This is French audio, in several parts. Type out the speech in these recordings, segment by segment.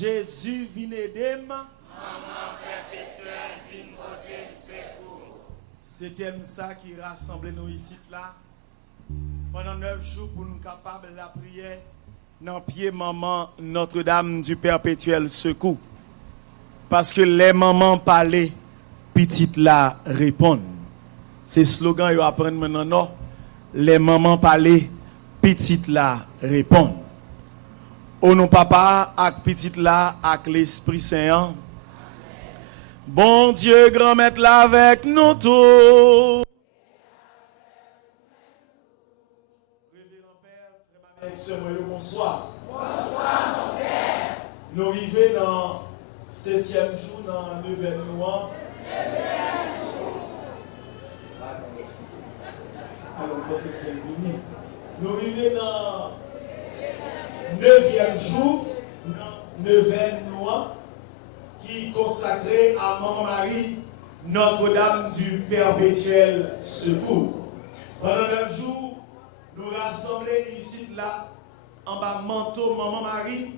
Jésus vient aider. Maman perpétuelle vient porter le secours. C'était ça qui rassemble nous ici là. Pendant 9 jours pour nous capables de la prière dans pied maman Notre-Dame du perpétuel secours. Parce que les mamans parlent, petites là répondent. C'est slogan yo apprendre maintenant non. Les mamans parlent, petites là répondent. Au nom papa ak petite là ak l'Esprit Saint. Bon Dieu grand maître là avec nous tous. Bonsoir. Bonsoir mon Père. Nous arrivons dans le 7e jour dans le 9e mois. Alors, nous arrivons dans le 9e jour, dans le 9e mois, qui est consacré à Maman Marie, Notre-Dame du perpétuel secours. Pendant 9 jours, nous rassemblons ici, là, en bas manteau Maman Marie,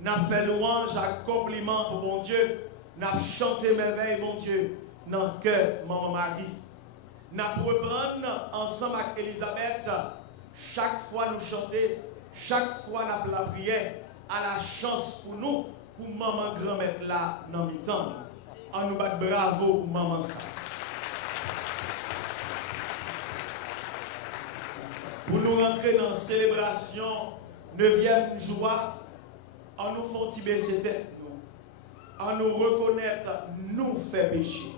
nous avons fait louange à compliment pour bon Dieu, nous avons chanté merveille, bon Dieu, dans le cœur Maman Marie. Nous reprendre ensemble avec Elisabeth, chaque fois nous chanter, chaque fois nous la prière, à la chance pour nous, pour Maman grand-mère là, dans le temps. On nous bat bravo pour Maman ça. Pour nous rentrer dans la célébration 9e joie, on nous fait tiber ses têtes, on nous reconnaître, nous fait péché.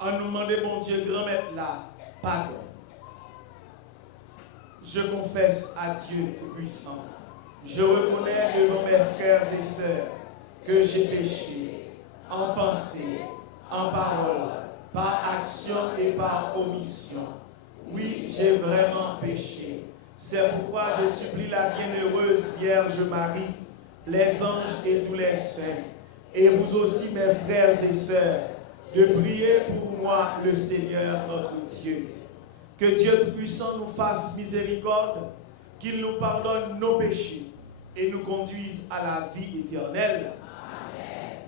On nous demande, bon Dieu, grand-mère là, pardon. Je confesse à Dieu Tout-Puissant. Je reconnais devant mes frères et sœurs que j'ai péché en pensée, en parole, par action et par omission. Oui, j'ai vraiment péché. C'est pourquoi je supplie la bienheureuse Vierge Marie, les anges et tous les saints, et vous aussi mes frères et sœurs, de prier pour moi le Seigneur notre Dieu. Que Dieu Tout-Puissant nous fasse miséricorde, qu'il nous pardonne nos péchés et nous conduise à la vie éternelle. Amen.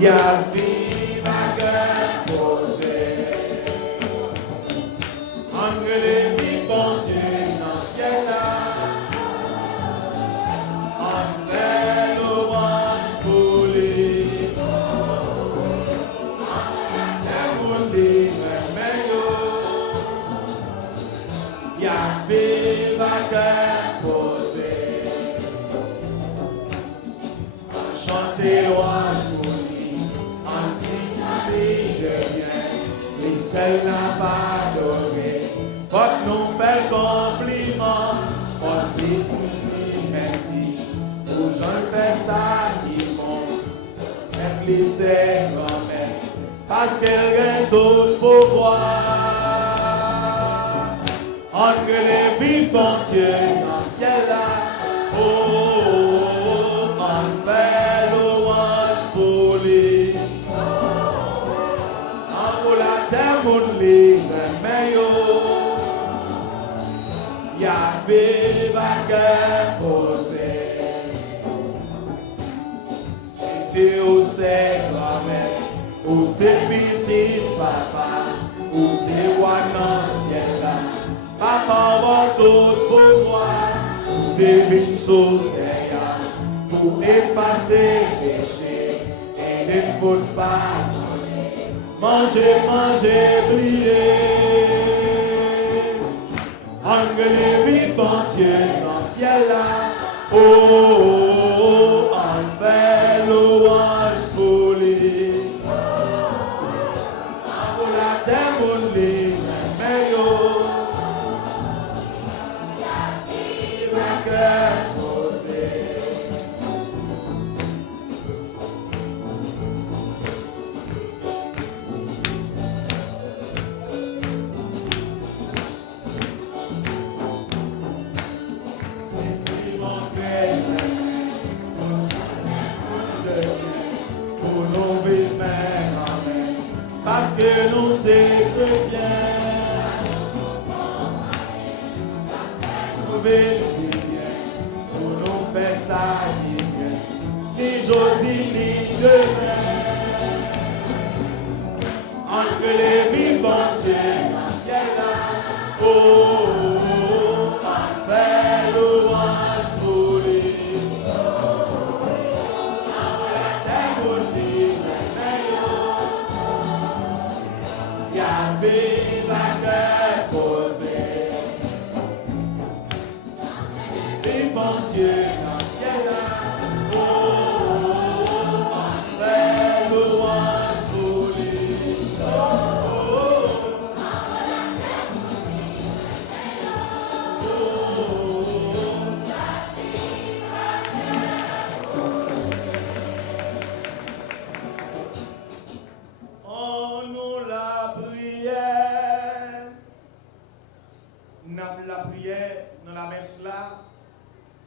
Y'a vie ma gueule posée. Entre les vies, bon Dieu, dans le ciel là. On fait l'orange pour les. On dit meilleur. Y'a vie ma gueule posée. On chante l'orange pour les. Celle n'a pas adoré, faut nous faire compliment, on dit j'en fais ça qui monte, avec les ses grand-mères, parce qu'elle gagne d'autres pouvoirs. Entre les vies, bon Dieu, dans le ciel là, oh, on fait louange pour lui. En pour la terre, mon livre, mais yo, y avait ma cœur posé. Jésus, ou c'est grand-mère, ou c'est petit papa, ou c'est roi dans le ciel là. Papa, va tout pouvoir, pour dévier sur terre, pour effacer les péchés, et ne pour pas manger, manger, plier. Angle les vies, bon Dieu, dans le ciel là, oh, on fait louange pour lui. Pour la terre, mon lit, mais yo. Parce que nous c'est chrétiens, pour nous faire ça qui vient, ni aujourd'hui ni demain. Entre les vies, bon Dieu, dans le ciel là, oh, on fait louange pour lui. La terre pour lui, Yahvé va cœur posé. Et bon Dieu dans le ciel là, oh, on fait louange pour lui. Oh, oh, nous la prière. Nous avons la prière dans la messe là,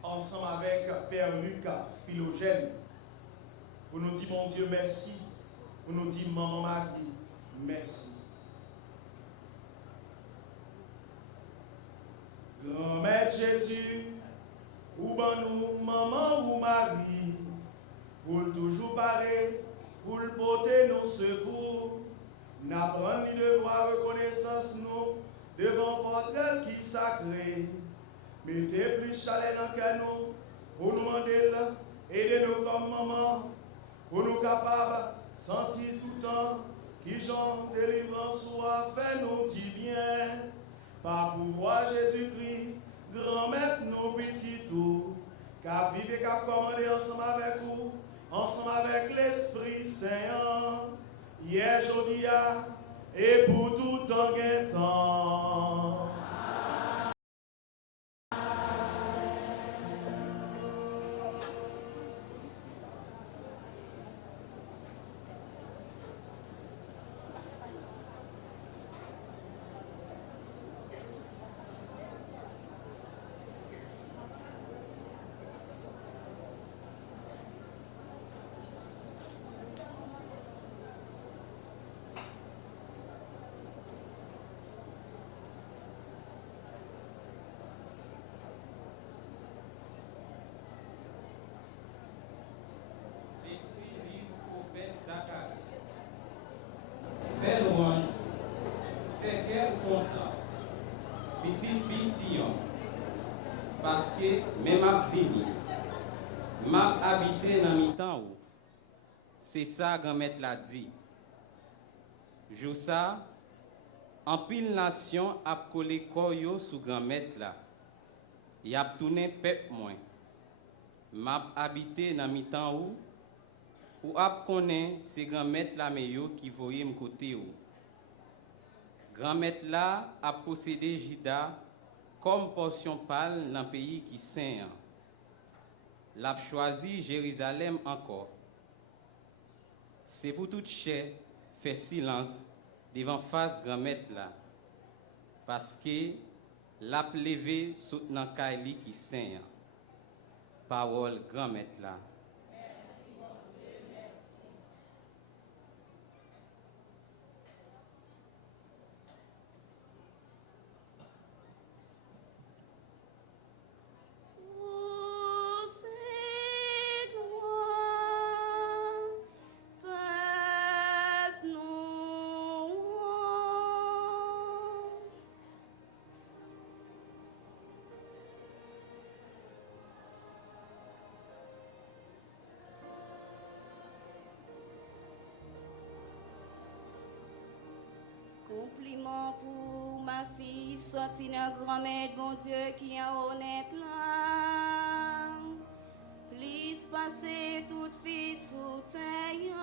ensemble avec Père Lucas, Philogène, pour nous dire mon Dieu merci, pour nous dire Maman Marie merci. Grand-mère Jésus, ou ben nous, Maman ou Marie, pour toujours parler, pour porter nos secours, n'apprendre ni devoir reconnaissance nous, devant portrait qui sacré. Mettez plus chalet dans le cœur nous, pour nous demander, aidez-nous comme maman, pour nous capables sentir tout le temps qui genre délivrance soit fait nous dit bien. Par pouvoir Jésus-Christ, grand maître nos petits tout, qu'à vivre et qu'à commander ensemble avec vous, ensemble avec l'Esprit Saint, hier, aujourd'hui, et pour tout temps gain temps. Petit fils Sion, parce que même à fini, m'a habité dans mi temps où c'est ça grand-mère l'a dit. Je ça, en pile nation a collé koyo sous grand-mère là. Y a tourné pep moins. M'a habité dans mi temps où a connaît c'est grand-mère la meilleur qui voyait me côté où. Grand-mère là a possédé Jida comme portion pâle dans le pays qui saint. l'a choisi Jérusalem encore. C'est pour toute chair fait silence devant face grand-maître là, parce que l'a levé soutenant Kaili qui saigne. Parole grand-maître là. Compliment pour ma fille, sortie d'un grand-mère, bon Dieu, qui est honnête là. Please passer toute fille sous terre.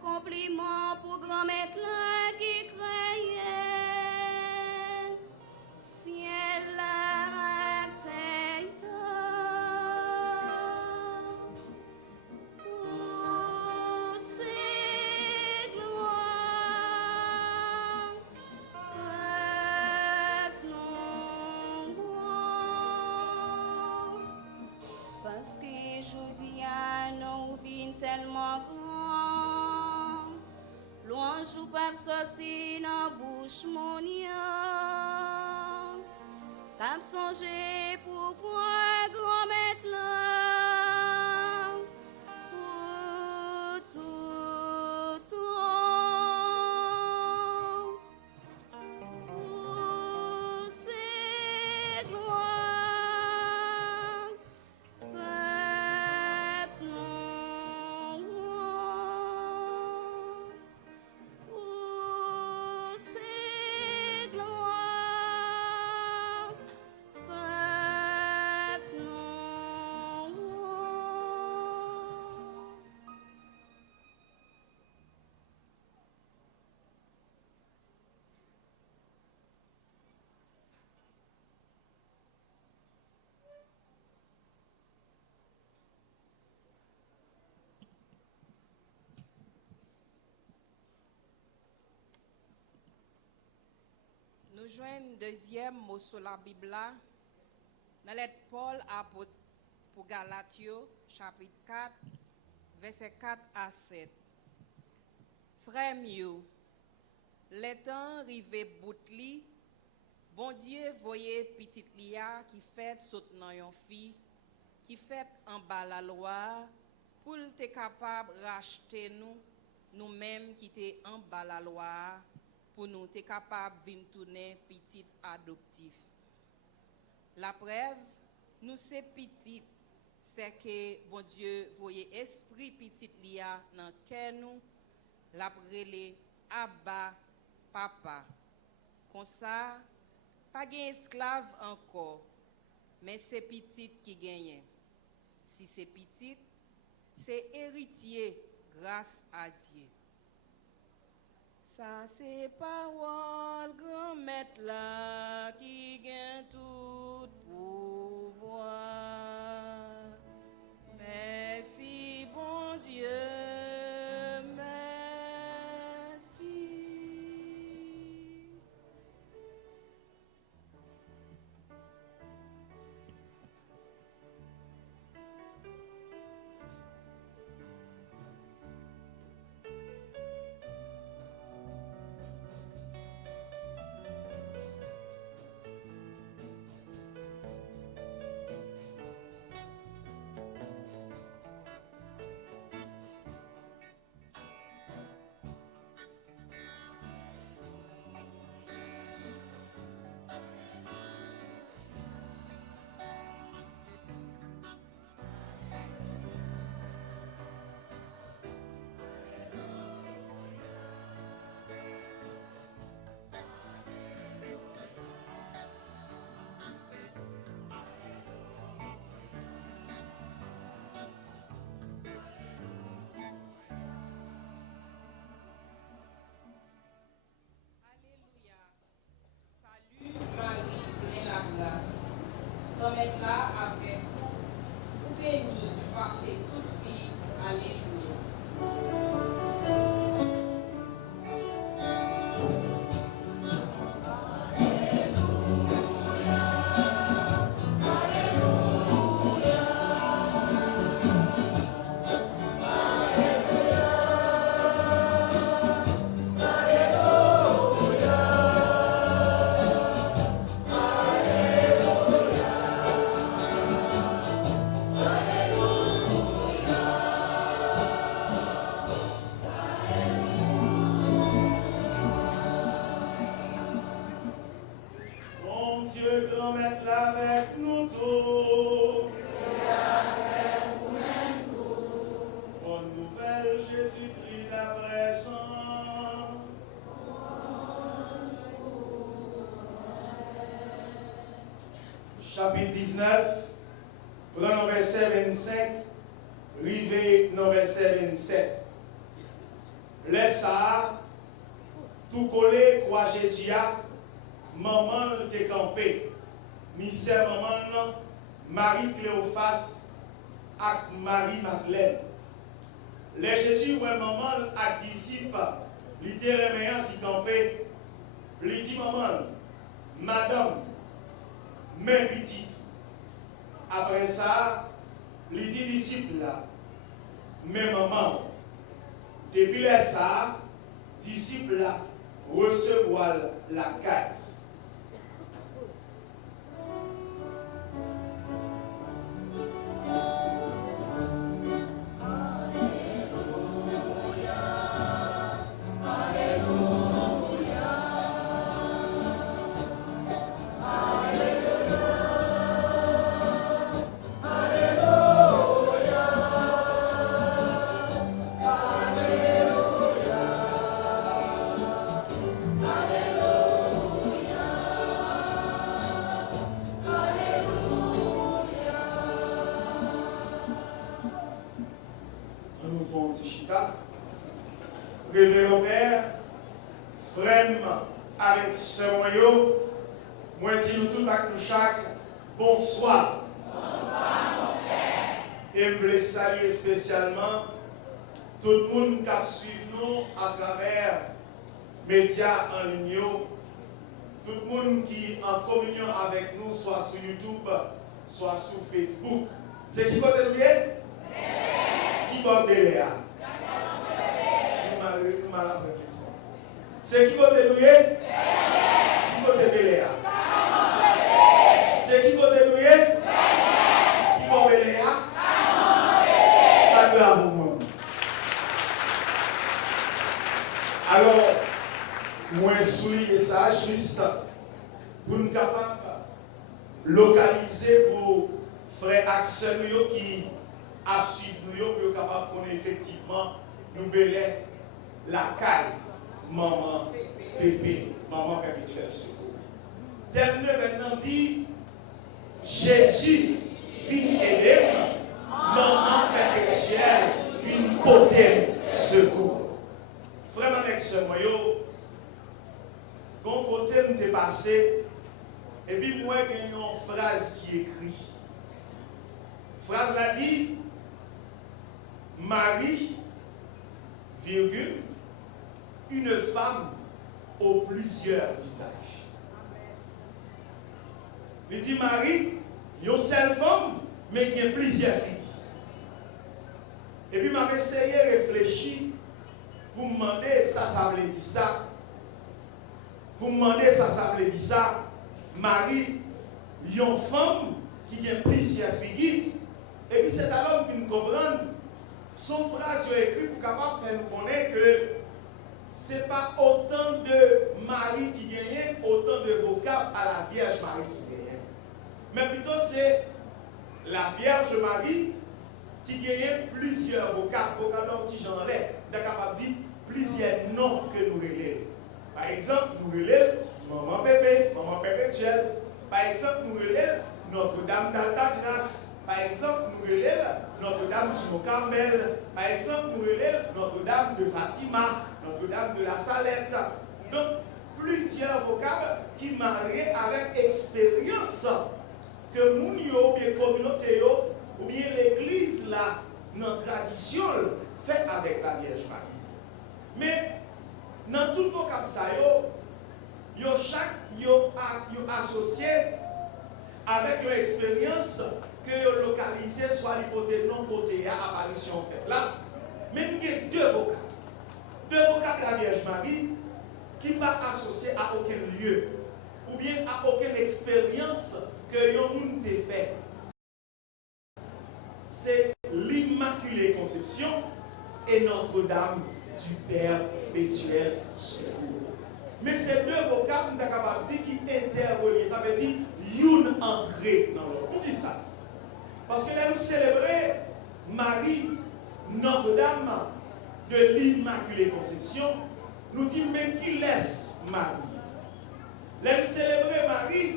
Compliment pour grand-mère là qui craignait. Ciel la terre. Parce que je dis à nous vin tellement grand, louange ou pas sorti dans bouche mon yon, pas songer pour voir grand maître là, pour tout temps, pour ses gloires. Peuple non, pour ses gloires. Peuple non. Nous joignons deuxième mot sur la Bible là, dans lettre Paul apôtre pour Galatio, chapitre 4, verset 4 à 7. Frères mieux, les temps rivé boutli, bon Dieu voyez petite Lia qui fait saute dans yon fille, qui fait en bas la loi, pour te capable racheter nous-mêmes qui t'es en bas la loi, pour nous être capables de tourner petit adoptif. La preuve, nous c'est petit, c'est que bon Dieu voyait esprit petit lia dans cœur nous, la prélé Abba papa. Comme ça, pas gain esclave encore, mais c'est petit qui gagne. Si c'est petit, c'est héritier grâce à Dieu. Ça c'est parole grand maître là qui gagne tout pouvoir. Merci bon Dieu, merci. grand-mère là avec vous béni par ces toutes filles. Alléluia. Bon Dieu, grand maître là avec nous tous. Bonne nouvelle, Jésus-Christ la présent. Chapitre 19, prenons verset 25, rivé dans verset 27. Laisse ça, tout collé, quoi Jésus a, maman te campé. Misère maman, Marie Cléophas et Marie Madeleine. Les Jésus, ouais, maman, à disciple, littéralement qui campé, lui dit maman, madame, mes petites. Après ça, lui dit disciple là, mais maman, depuis là, ça, disciple là, recevoir la caille. Nous faisons un petit chita. Révérend Père, vraiment avec ce moyen, moi dis nous tout avec nous chaque bonsoir. Bonsoir mon Père. Et je voulais saluer spécialement tout le monde qui suit nous à travers les médias en ligne, tout le monde qui est en communion avec nous, soit sur YouTube, soit sur Facebook. C'est qui côté nous est? Qui va Béléa? C'est qui côté nous est? Qui côté Béléa? C'est qui côté nous est? Qui va Béléa? Pas de la vous. Alors, moi souligner ça juste pour nous capables localiser pour frères Axel qui a suivi nous pour capable connaître effectivement nous belais la caille maman pépé maman perpétuelle secours. Thème 9 maintenant dit Jésus vient aider maman perpétuelle vient porter secours. Frère avec ce moyen quand côté m'était passé et puis moi j'ai une phrase qui écrit. Phrase là dit Marie, virgule, une femme aux plusieurs visages. Il dit Marie, une seule femme, mais qui a plusieurs filles. Et puis, je essayé de réfléchir pour me demander ça veut dire ça. Pour me demander ça veut dire ça. Marie, une femme qui a plusieurs filles. Et puis, c'est alors que nous comprenons. Son phrase est écrite pour capable faire nous connaître que ce n'est pas autant de Marie qui gagne, autant de vocables à la Vierge Marie qui gagne. Mais plutôt c'est la Vierge Marie qui gagne plusieurs vocables. Vocables petit genre là, capable de dire plusieurs noms que nous relèvons. Par exemple, nous relèvons Maman Pépé, Maman Perpétuelle. Par exemple, nous relèvons Notre-Dame d'Alta-Grâce. Par exemple, nous relèvons Notre-Dame du Mont-Carmel. Par exemple, nous relèvons Notre-Dame de Fatima, Notre-Dame de la Salette. Donc, plusieurs vocables qui marient avec expérience que nous bien communauté, ou bien l'église, là, notre tradition, fait avec la Vierge Marie. Mais, dans tout vocable ça, chaque associé avec une expérience que localisée soit l'hypothèse non côté à apparition faite là. Mais il y a deux vocables. Deux vocables de la Vierge Marie qui ne sont pas associés à aucun lieu ou bien à aucune expérience que yon moun te fait. C'est l'Immaculée Conception et Notre-Dame du Perpétuel Secours. Mais ces deux vocables, nous sommes capables de dire qui interrelient. Ça veut dire une entrée dans l'autre. Pour qui ça? Parce que là, nous célébrons Marie, Notre-Dame de l'Immaculée Conception. Nous disons, mais qui laisse Marie? Là, nous célébrons Marie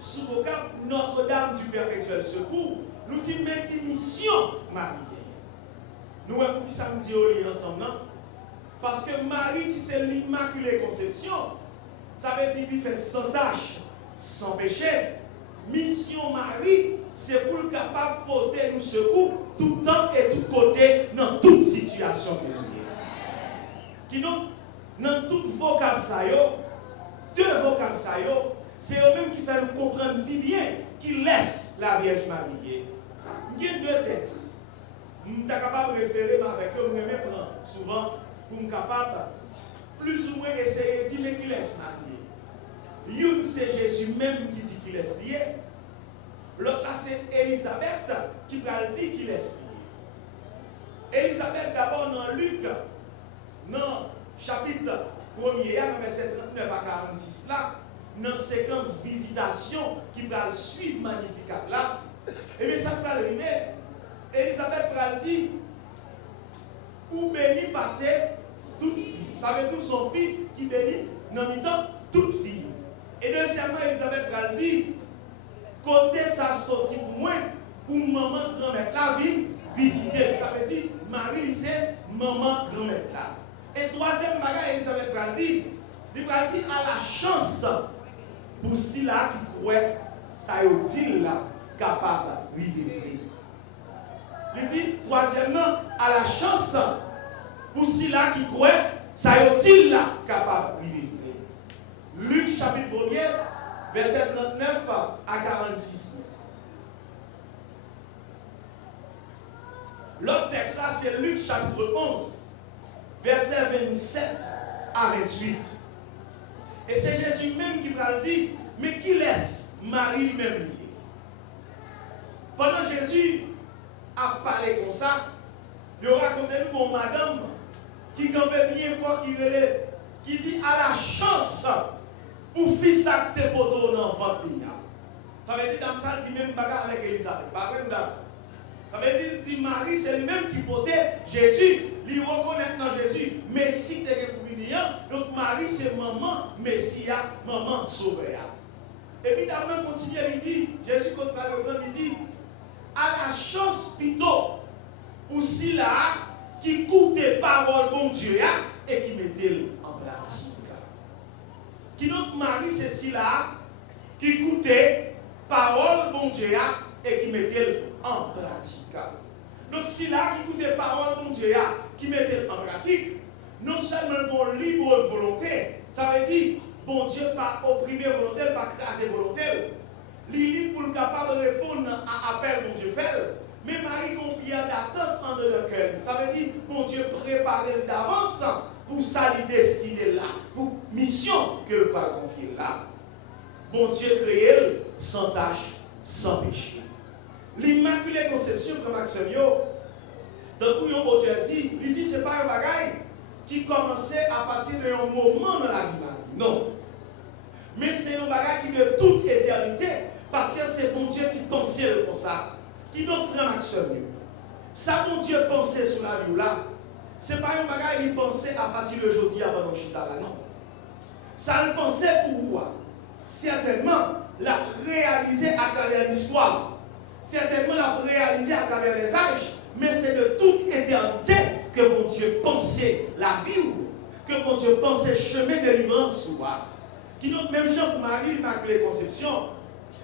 sous vocable Notre-Dame du Perpétuel Secours. Nous disons, mais qui mission Marie? Nous avons pu samedi ensemble, non? Parce que Marie, qui c'est l'Immaculée Conception, ça veut dire qu'il fait sans tâche, sans péché. Mission Marie, c'est pour le capable de porter nous secours tout temps et tout côté, dans toute situation que nous est. Qui donc, dans tout vocable ça, deux vocables ça, c'est eux-mêmes qui font nous comprendre bien qui laisse la Vierge Marie. Il y a deux textes. Nous sommes capables de référer avec eux, nous prendre souvent pour nous capable plus ou moins essayer de dire mais qui laisse marier. Une c'est Jésus même qui dit qu'il laisse lier. L'autre c'est Élisabeth qui va le dire qu'il laisse lier. Élisabeth d'abord dans Luc, dans chapitre 1er, verset 39 à 46 là, dans séquence visitation qui va suivre Magnificat là, et bien ça va arriver. Élisabeth va le dire ou béni passer toute fille. Ça veut dire son fille qui bénit dans le temps toute fille. Et deuxièmement, Elisabeth va le dire côté ça sorti pour moi, pour maman grand-mère la ville visiter. Ça veut dire Marie c'est maman grand-mère là. Et troisième bagage, Elisabeth va le dire, il va dire à la chance pour si là qui croit, ça y est là capable de vivre. Il dit, troisièmement, à la chance, pour ceux-là qui croient, ça est-il là capable de vivre. Luc chapitre 1er, verset 39 à 46. L'autre texte, ça c'est Luc chapitre 11, verset 27 à 28. Et c'est Jésus même qui va le dire, mais qui laisse Marie lui-même lier. Pendant Jésus a parlé comme ça, il raconte nous mon madame qui campait bien fort, qui relève, qui dit à la chance pour fils à tes poteaux dans votre pays. Ça veut dire dans ça, dit même bagarre avec Elisabeth. Pas vrai, ça veut dire Marie, c'est lui-même qui portait Jésus, lui reconnaître dans Jésus, Messie de républicain. Donc Marie, c'est maman, Messia, maman sauveur. Et puis d'abord, continue, il dit, Jésus, quand il dit, à la chance plutôt pour si là qui écoutait parole bon Dieu et qui mettait en pratique. Qui notre mari c'est si là qui écoutait parole bon Dieu et qui mettait en pratique. Donc si là qui écoutait parole bon Dieu qui mettait en pratique, non seulement bon libre volonté, ça veut dire bon Dieu pas opprimé volonté, pas craser volonté. Lili pour le capable de répondre à l'appel que Dieu fait. Mais Marie confie d'attente en le cœur. Ça veut dire, bon Dieu préparer d'avance pour sa destinée là, pour mission que le va confier là. Bon Dieu créé sans tâche, sans péché. L'Immaculée Conception, frère Maxime, dans coup, auteur dit, il dit, ce n'est pas un bagage qui commençait à partir d'un moment dans la vie de Marie. Non. Mais c'est un bagage qui de toute éternité. Parce que c'est bon Dieu qui pensait comme ça. Qui donc frère Maxime. Ça bon Dieu pensait sur la vie là. Ce n'est pas un bagage qu'il pensait à partir de aujourd'hui avant nos chita là, non. Ça le pensait pour vous. Certainement, l'a réalisé à travers l'histoire. Certainement, l'a réalisé à travers les âges. Mais c'est de toute éternité que bon Dieu pensait la vie. Que bon Dieu pensait chemin de délivrance. Qui donc même Jean pour Marie, l'Immaculée Conception.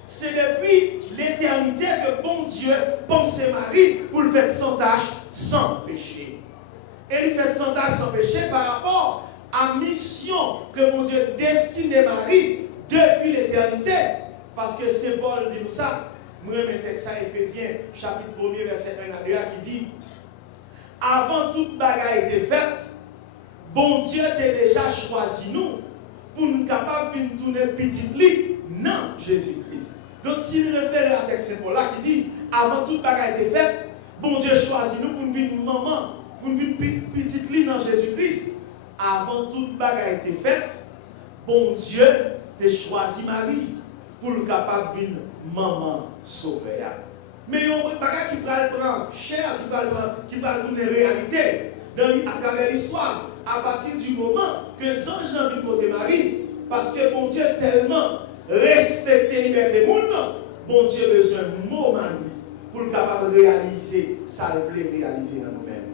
C'est depuis l'éternité que bon Dieu pensait Marie pour le faire sans tâche, sans péché. Et il fait sans tâche, sans péché par rapport à la mission que bon Dieu destinait Marie depuis l'éternité. Parce que c'est Paul dit nous ça. Nous avons un texte à Éphésiens, chapitre 1er, verset 1 à 2, qui dit: avant toute bagaille était faite, bon Dieu t'a déjà choisi nous pour nous capables de tourner petit lit non Jésus-Christ. Donc s'il réfère à texte Paul-là qui dit avant toute bagaille était faite, bon Dieu choisit nous pour nous vivre maman, pour nous vivre petit lit dans Jésus-Christ. Avant toute bagaille était faite, bon Dieu t'a choisi Marie pour nous capable de vivre maman sauvée. Mais il y a un bagage qui va prendre cher, qui va donner réalité à travers l'histoire, à partir du moment que Jean vient côté Marie, parce que bon Dieu tellement respecté la liberté monde, bon Dieu a besoin de mot Marie pour le capable de réaliser ça qu'il voulait réaliser dans nous-mêmes.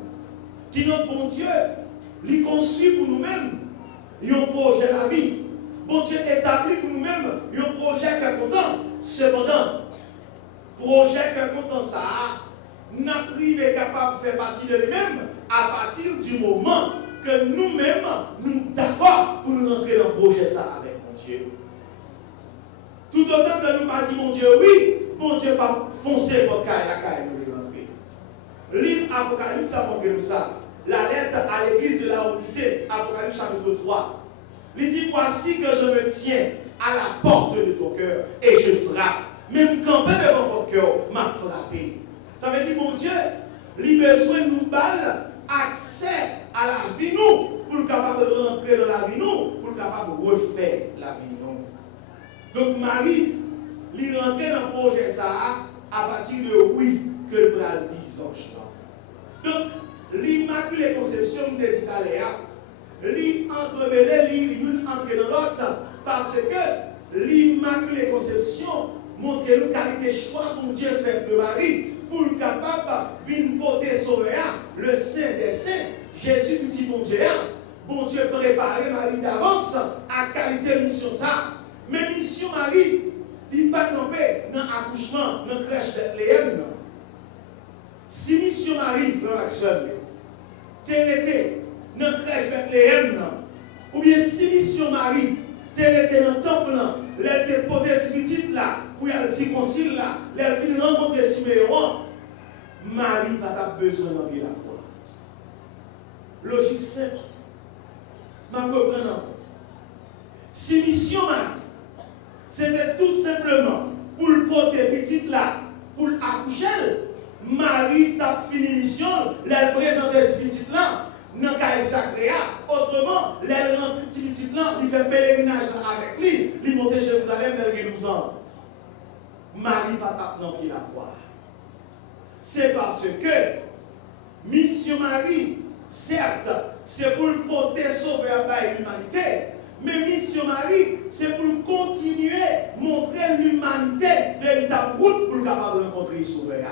Qui notre bon Dieu, il construit pour nous-mêmes un projet de la vie. Bon Dieu établit pour nous-mêmes un projet qui est content. Cependant, projet qui est content, ça n'a privé capable de faire partie de lui-même à partir du moment que nous-mêmes, nous sommes d'accord pour nous entrer dans le projet ça avec mon Dieu. Tout autant que nous pas dit mon Dieu, oui, mon Dieu pas foncer votre caille, nous voulons rentrer. Livre Apocalypse, ça montre nous ça. La lettre à l'église de la Odyssée, Apocalypse chapitre 3. Il dit: voici que je me tiens à la porte de ton cœur et je frappe. Même camper devant votre cœur m'a frappé. Ça veut dire, mon Dieu, il a besoin de nous balle accès à la vie nous, pour le capable de rentrer dans la vie nous, pour le capable de refaire la vie nous. Donc Marie, il est rentré dans le projet ça à partir de oui que le bras dit ange. Donc l'Immaculée Conception, nous dit tout à l'heure, l'entremêlé, l'une entre dans l'autre, parce que l'Immaculée Conception montre nous qualité choix que Dieu fait de Marie pour le capable de porter sauver le Saint des Saints, Jésus petit bon Dieu. Bon Dieu préparer Marie d'avance à qualité mission ça. Mais mission Marie, il n'est pas campé dans l'accouchement, dans la crèche Bethléem. Si mission Marie, frère Axel, t'es été dans la crèche Bethléem, ou bien si mission Marie, t'es été dans le temple, elle était portée petite là, pour y aller circoncile là, elle vient rencontrer Siméon, Marie n'a pas besoin d'enlever la croix. Logique simple. Je comprends. Si mission Marie, c'était tout simplement pour le porter petite là, pour l'accoucher, Marie t'a fini mission, elle présentait petite là, dans le cahier sacré. Autrement, elle rentre petite là, il fait pèlerinage avec lui, il monte Jérusalem, elle 12 ans. Marie pas t'apprendre la croix. C'est parce que mission Marie, certes, c'est pour le porter sauver l'humanité, mais mission Marie, c'est pour continuer à montrer l'humanité véritable route pour le capable de rencontrer le sauveur.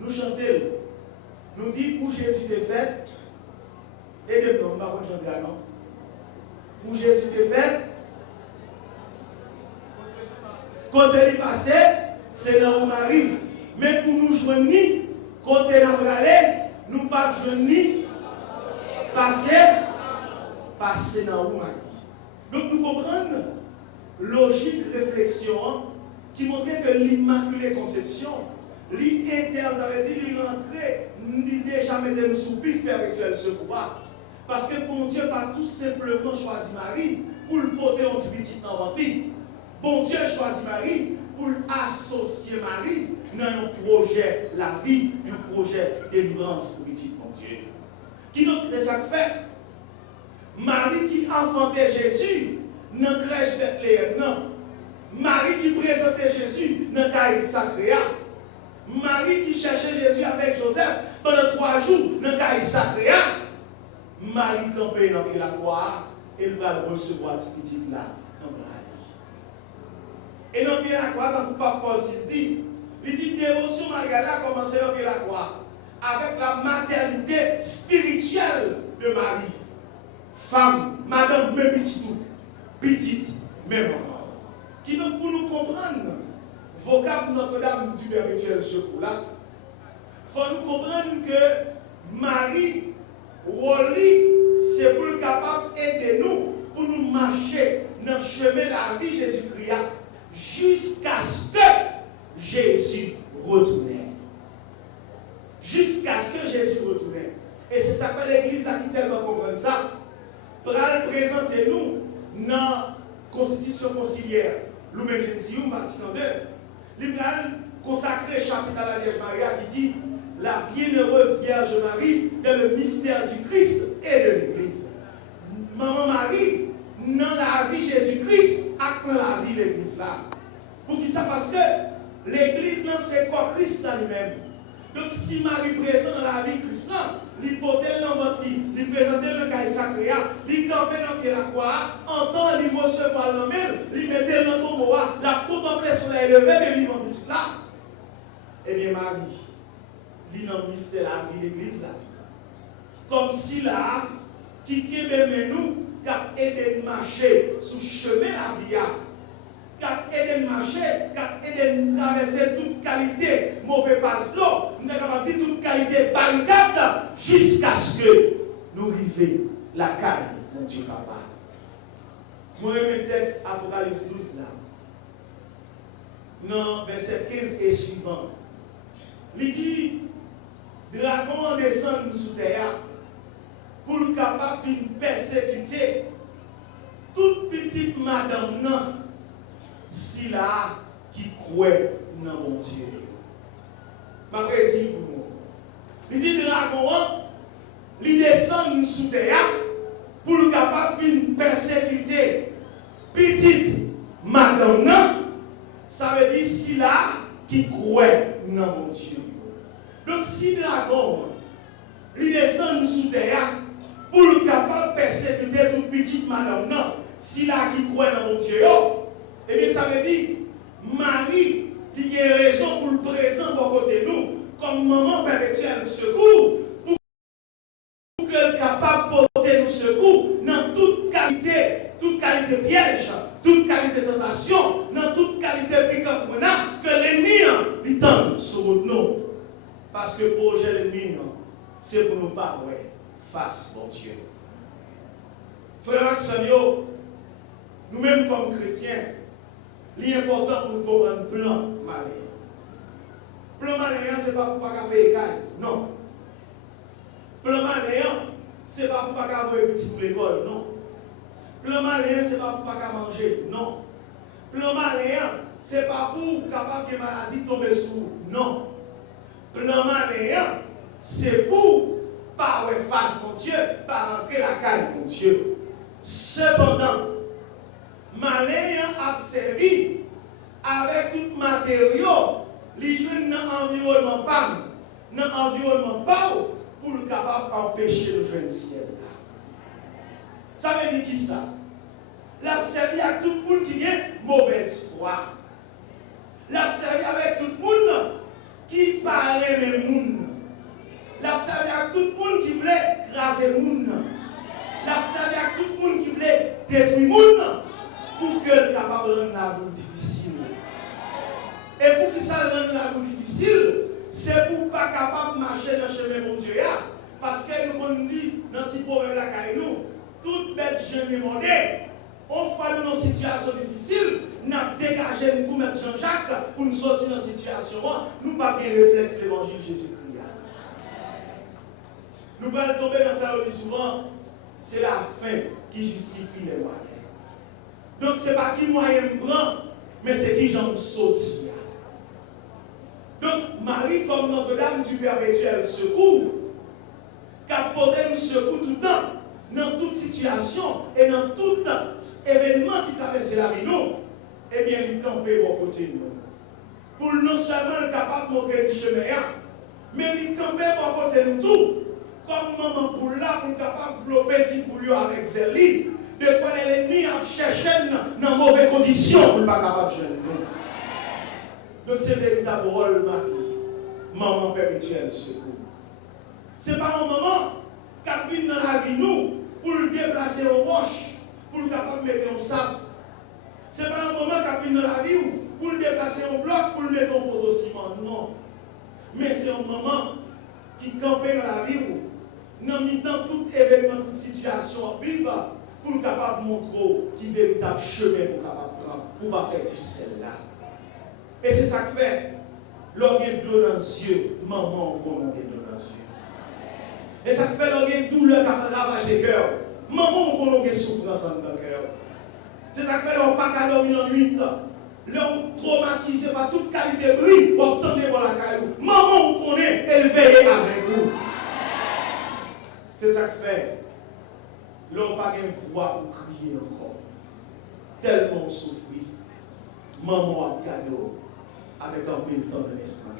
Nous chantons, nous disons où Jésus est fait, et de nous, on ne va pas chanter non. Où Jésus est fait, quand il est passé, c'est dans Marie. Mais pour nous joindre, quand il est allé, nous ne pas joindre, passer dans Marie. Donc nous comprenons logique réflexion qui montrait que l'Immaculée Conception, l'interne, ça veut dire l'entrée, nous déjà mettre nous sous piste perpétuelle ce pouvoir. Parce que bon Dieu pas tout simplement choisi Marie pour le porter en petit dans votre vie. Bon Dieu choisit Marie pour associer Marie dans un projet la vie, un projet délivrance pour petit bon Dieu. Qui donc c'est ça que fait? Marie qui enfantait Jésus dans la crèche Bethléem, non. Marie qui présentait Jésus dans le cahier sacré. Marie qui cherchait Jésus avec Joseph pendant 3 jours dans le cahier sacré. Marie campait dans la croix et elle va recevoir ce petit là dans le et dans la croix, quand le pape Paul dit, il dit dévotion Margala a commencé dans la croix avec la maternité spirituelle de Marie. Femme, madame, même petite, mais maman. qui nous, pour nous comprendre, vocable Notre-Dame du perpétuel secours là, il faut nous comprendre que Marie, Woli, c'est pour le capable d'aider nous, pour nous marcher dans le chemin de la vie Jésus-Christ, jusqu'à ce que Jésus retourne. Jusqu'à ce que Jésus retourne. Et c'est ça que l'Église a qui tellement comprendre ça. Pour présenter nous dans la Constitution conciliaire, Lumen Gentium, Vatican II, il va consacrer le chapitre à la Vierge Marie qui dit la bienheureuse Vierge Marie dans le mystère du Christ et de l'Église. Maman Marie, dans la vie Jésus-Christ, et dans la vie de l'Église là. Pour qui ça? Parce que l'Église, c'est quoi Christ en lui-même. Donc si Marie présente dans la vie Christ, l'hypothèse dans votre lit, lui présenter le cahier sacré, lui camper dans pied la croix, entendre lui recevoir le même, lui mettre dans ton tombeau, la contempler sur la élevée, mais lui mon petit là. Eh bien Marie, lui dans le mystère de la vie de l'Église là. Comme si là, qui même nous, qui a aidé à marcher sur le chemin de la vie, qui a aidé à marcher, qui a aidé à traverser toute qualité, mauvais passe l'eau, nous sommes capables de dire toute qualité barricade, jusqu'à ce que nous arrivions la caille, mon Dieu papa. Moi, le texte Apocalypse 12 là, dans verset 15 et suivant, il dit, dragon descend sous terre pour le capable de persécuter toute petite madame non, si là qui croit dans mon Dieu. Ma prédit pour nous. Il dit dragon, il descend sous terre pour le capable de persécuter petite madame non, ça veut dire si là qui croit dans mon Dieu. Donc si dragon, il descend sous terre pour le capable de persécuter toute petite madame non, si là qui croit dans mon Dieu, eh bien ça veut dire Marie, il y a raison pour le présent pour côté nous, comme maman perpétuelle de secours, pour qu'elle soit capable de porter nos secours dans toute qualité piège, toute qualité de tentation, dans toute qualité piquant que l'ennemi lui tend sur nous. Parce que le projet de l'ennemi, c'est pour nous pas face, mon Dieu. Frères et sœurs, nous-mêmes comme chrétiens, l'important pour nous comprendre le plan malin. Le plan malin, ce n'est pas pour ne pas payer caille. Non. Le plan malin, ce n'est pas pour ne pas avoir petit pour l'école. Non. Le plan malin, ce n'est pas pour ne pas manger. Non. Le plan malin, ce n'est pas pour capable de maladie tomber sur vous. Non. Le plan malin, c'est pour pas face, mon Dieu, pas rentrer la caille, mon Dieu. Cependant, malin a servi avec tout matériau, les jeunes dans l'environnement pas, dans l'environnement pas, pour le capable d'empêcher le jeune ciel. Ça veut dire qui ça? La servi avec tout le monde qui a mauvaise foi. La servi avec tout le monde qui paraît même monde. La servi avec tout le monde qui voulait écraser le monde. La servi avec tout le monde qui voulait détruire le monde. Pour qu'elle soit capable de rendre la vie difficile. Et pour que ça rende la vie difficile, c'est pour ne pas capable de marcher dans le chemin de Dieu. Parce que nous dit dans le petit proverbe là, toute bête jeune demandée, on fait dans une situation difficile, nous avons dégagé pour mettre Jean-Jacques pour nous sortir dans cette situation. Nous n'avons pas bien réflexe l'évangile Jésus-Christ. Nous allons tomber dans ça souvent, c'est la fin qui justifie les moyens. Donc ce n'est pas qui moyen me prend, mais c'est qui j'en sortir. Donc Marie, comme Notre-Dame du perpétuel secours, qui a porté le secours tout le temps, dans toute situation et dans tout événement qui traverse la vie, nous, eh bien, il campait au côté de nous. Pour non seulement être capable de montrer le chemin, mais il campait au côté de nous tout, comme maman pour là, pour capable de développer petit pour avec Zélie. De quoi l'ennemi a cherché dans mauvaises conditions pour ne pas capable de jouer. Donc c'est véritable rôle de Marie, maman perpétuelle secours. Ce n'est pas un moment qui vient dans la vie nous pour le déplacer aux roches, pour le capable de mettre au sable. Ce n'est pas un moment qui vient dans la vie pour le déplacer un bloc, pour le mettre en poteau ciment. Non. Mais c'est un moment qui campe dans la vie dans mi-temps tout événement, toute situation vive pour capable montrer qui véritable chemin pour capable prendre pour pas perdre celle-là. Et c'est ça que fait. Lorsqu'il y a de l'eau dans les yeux, maman on connaît de l'eau dans les yeux. Et ça fait lorsqu'il y a une douleur qui a ravagé le cœur, maman on connaît souffrance dans le cœur. C'est ça que fait lorsqu'on pas qu'à dormir dans 8 ans. L'homme traumatisé par toute qualité de bruit pour obtenir pour la caillou. Maman on connaît, elle veille avec vous. C'est ça que fait. L'homme n'a pas de voix pour crier encore. Tellement souffrir. Maman a gagné avec un peu de temps de l'instant.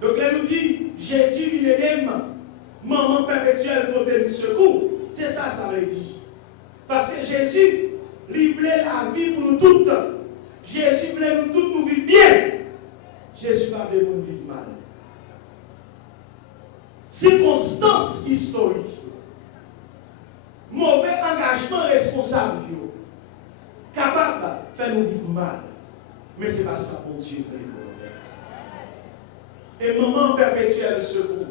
Donc elle nous dit, Jésus vient aider maman perpétuelle pour te secours. C'est ça, ça veut dire. Parce que Jésus, il voulait la vie pour nous toutes. Jésus voulait nous toutes nous vivre bien. Jésus n'a pas voulu nous vivre mal. Circonstances historiques, mauvais engagement responsable, capable de faire nous vivre mal. Mais ce n'est pas ça pour Dieu veut pour nous. Et maman perpétuelle secours,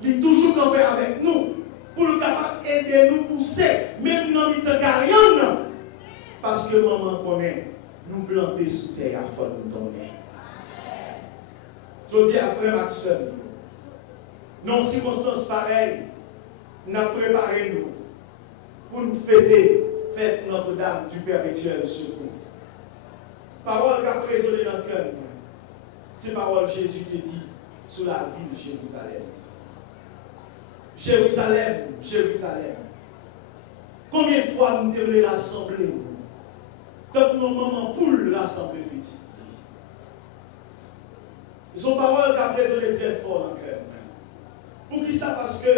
il est toujours campé avec nous pour le capable aider nous pousser, même dans le temps parce que maman connaît, nous planter sous terre à fond nous donner. Je dis à frère Maxime, dans circonstances pareilles, nous avons préparé nous pour nous fêter fête Notre-Dame du Perpétuel Secours. Parole qui a résonné dans le cœur, c'est parole Jésus qui dit sur la ville de Jérusalem. Jérusalem, Jérusalem. Combien de fois nous devons rassembler tant que nos mamans poules rassembler petit. Son parole qui a résonné très fort dans le cœur. Pour qui ça? Parce que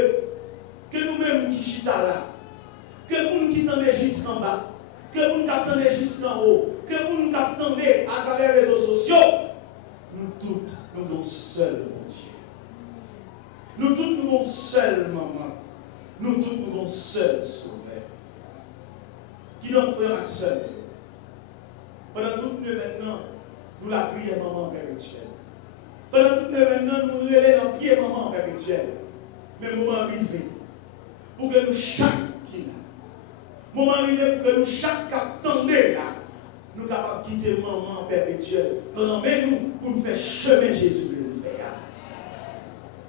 nous-mêmes qui chita là, que nous qui t'en jusqu'en bas, que nous qui attendons jusqu'en haut, que nous qui attendons à travers les réseaux sociaux, nous toutes, nous sommes seuls, mon Dieu. Nous toutes, nous sommes seuls, maman. Nous toutes, nous sommes seuls, sauvés. Qui notre frère Maxime? Pendant tout l'événement, nous la prions, maman perpétuelle. Pendant tout l'événement, nous relèvons dans le pied, maman perpétuelle. Mais moment arrivé, pour que nous chaque qui là, moment arrivé pour que nous chaque attendait là, nous capables de quitter maman perpétuelle. Mais nous, pour nous faire chemin Jésus voulait nous faire.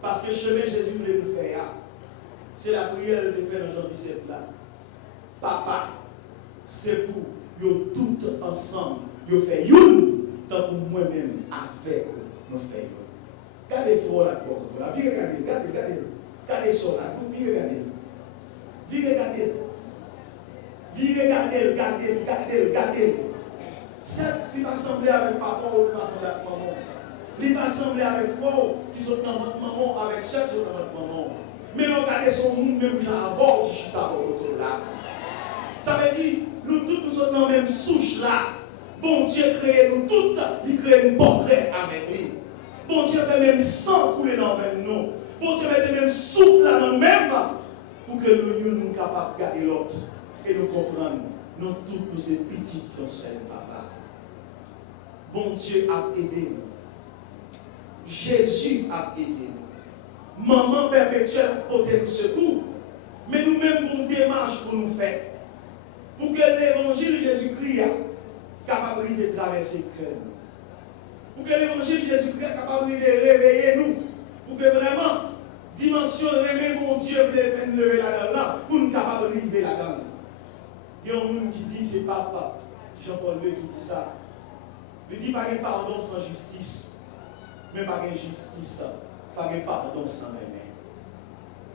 Parce que chemin Jésus voulait nous faire, c'est la prière que fait dans Jean 17 là. Papa, c'est pour nous tous ensemble, nous faire une, tant que moi-même avec nous faire une. Regardez fort là, la vie, regardez. Regardez ça là, vous vivez regarder. Regardez. C'est il va sembler avec papa ou il va sembler avec maman. Il va sembler avec frère qui sont dans votre maman, avec ceux qui sont dans votre maman. Mais regardez son monde même avant qui chute à votre là. Ça veut dire, nous tous nous sommes dans la même souche là. Bon Dieu crée nous toutes, il crée un portrait avec lui. Bon Dieu fait même sang couler dans nous. Bon Dieu mette même souffle dans nous-mêmes pour que nous soyons capables de garder l'autre et nous comprendre. Nous tous nous sommes petits qui seul papa. Bon Dieu a aidé nous. Jésus a aidé nous. Maman perpétuelle a porté nous secours. Mais nous-mêmes pour une démarche pour nous faire. Pour que l'évangile de Jésus-Christ soit capable de traverser le cœur. Pour que l'évangile de Jésus-Christ soit capable de réveiller nous. Pour que vraiment, dimension aimée, mon Dieu, vous faire lever là-dedans, pour nous capables de arriver là-dedans. Il y a un monde qui dit, c'est papa, Jean-Paul II qui dit ça. Il dit, pas de pardon sans justice, mais pas de justice, pas de pardon sans aimer.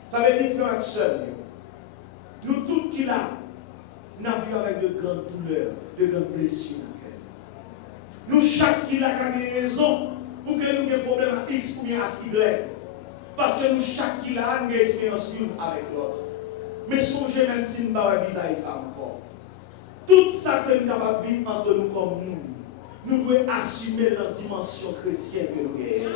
Ça veut dire, frère Axel, nous tous qui là, nous avons avec de grandes douleurs, de grandes blessures. Nous, chaque qui là, qui a une raison, pour que nous ayons des problèmes à X ou bien à Y. Parce que nous, chaque qui là, nous avons une expérience avec l'autre. Mais songez même si nous n'avons pas visé ça encore. Tout ça que nous avons vécu entre nous comme nous devons assumer la dimension chrétienne que nous avons.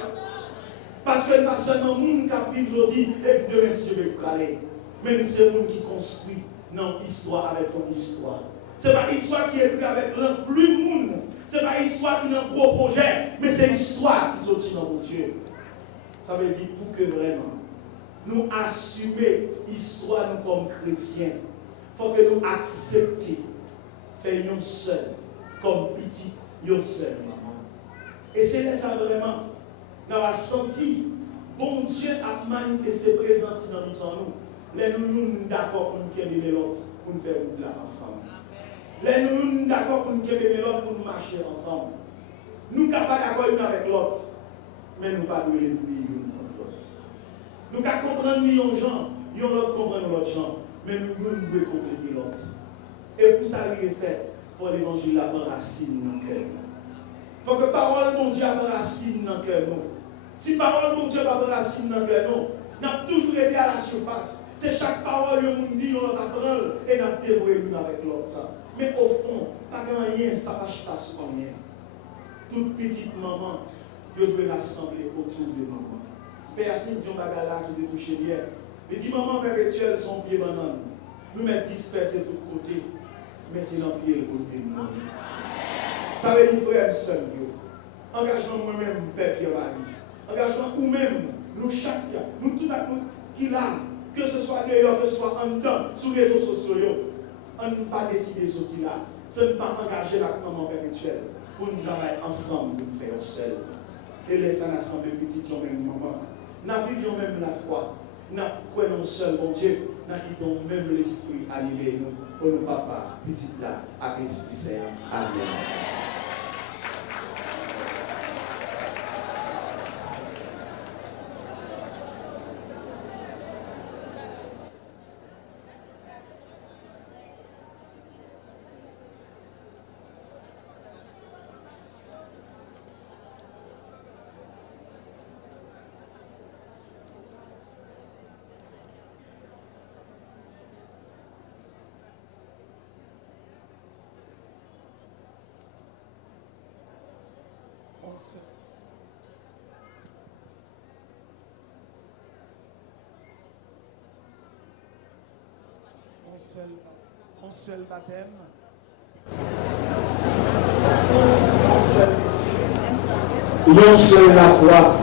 Parce que pas seulement nous qui vivons aujourd'hui et demain si je vais parler. Mais c'est nous qui construisons notre histoire avec ton histoire. Ce n'est pas une histoire qui est écrite avec plus de monde. Ce n'est pas une histoire qui est un gros projet, mais c'est une histoire qui sortit dans mon Dieu. Ça veut dire pour que vraiment nous assumer l'histoire nous comme chrétiens. Il faut que nous acceptions faire un seul, comme petit, un seul maman. Et c'est là ça vraiment, nous avons senti, bon Dieu a manifesté présence dans nous. Là nous sommes d'accord pour nous aimer l'autre, pour nous faire route là ensemble. Là nous sommes d'accord pour nous aimer l'autre, pour nous marcher ensemble. Nous ne sommes pas d'accord avec l'autre, mais nous ne sommes pas l'ennemi contre l'autre. Nous ne comprenons millions de gens, nous ne comprenons l'autre gens, mais nous devons compléter l'autre. Et pour ça, il est fait, il faut l'évangile avoir racine dans le cœur. Il faut que la parole de Dieu ait racine dans le cœur. Si la parole de Dieu n'a pas racine dans le cœur, nous avons toujours été à la surface. C'est chaque parole que nous dit, on apprend et nous avons dévoué l'une avec l'autre. Mais au fond, pas rien, ça ne marche pas sur rien. Toute petite maman, Dieu veut l'assembler autour de maman. Père, si Dieu n'a pas là qui te touche bien. Il dit, maman perpétuelle, son pied banane. Nous mettons dispersés de tous côtés. Mais c'est l'empire pour nous. Ça veut dire, frère, seul. Engagement moi-même, Père Pierre-Marie. Engagement nous-mêmes, nous chacun, nous tout à coup, qui là, que ce soit dehors, que ce soit en dedans, sur les réseaux sociaux, on ne pas décider de sortir là. Ce n'est pas engager la maman perpétuelle pour nous travailler ensemble, nous faire seul. Et laisser un assemblée petite, même maman. Nous vivons même la foi. Nous croyons seul, mon Dieu. Nous quittons même l'esprit animé, nous, pour nos papas, petite là, avec l'esprit saint. Amen. Un seul baptême. Une seule la foi.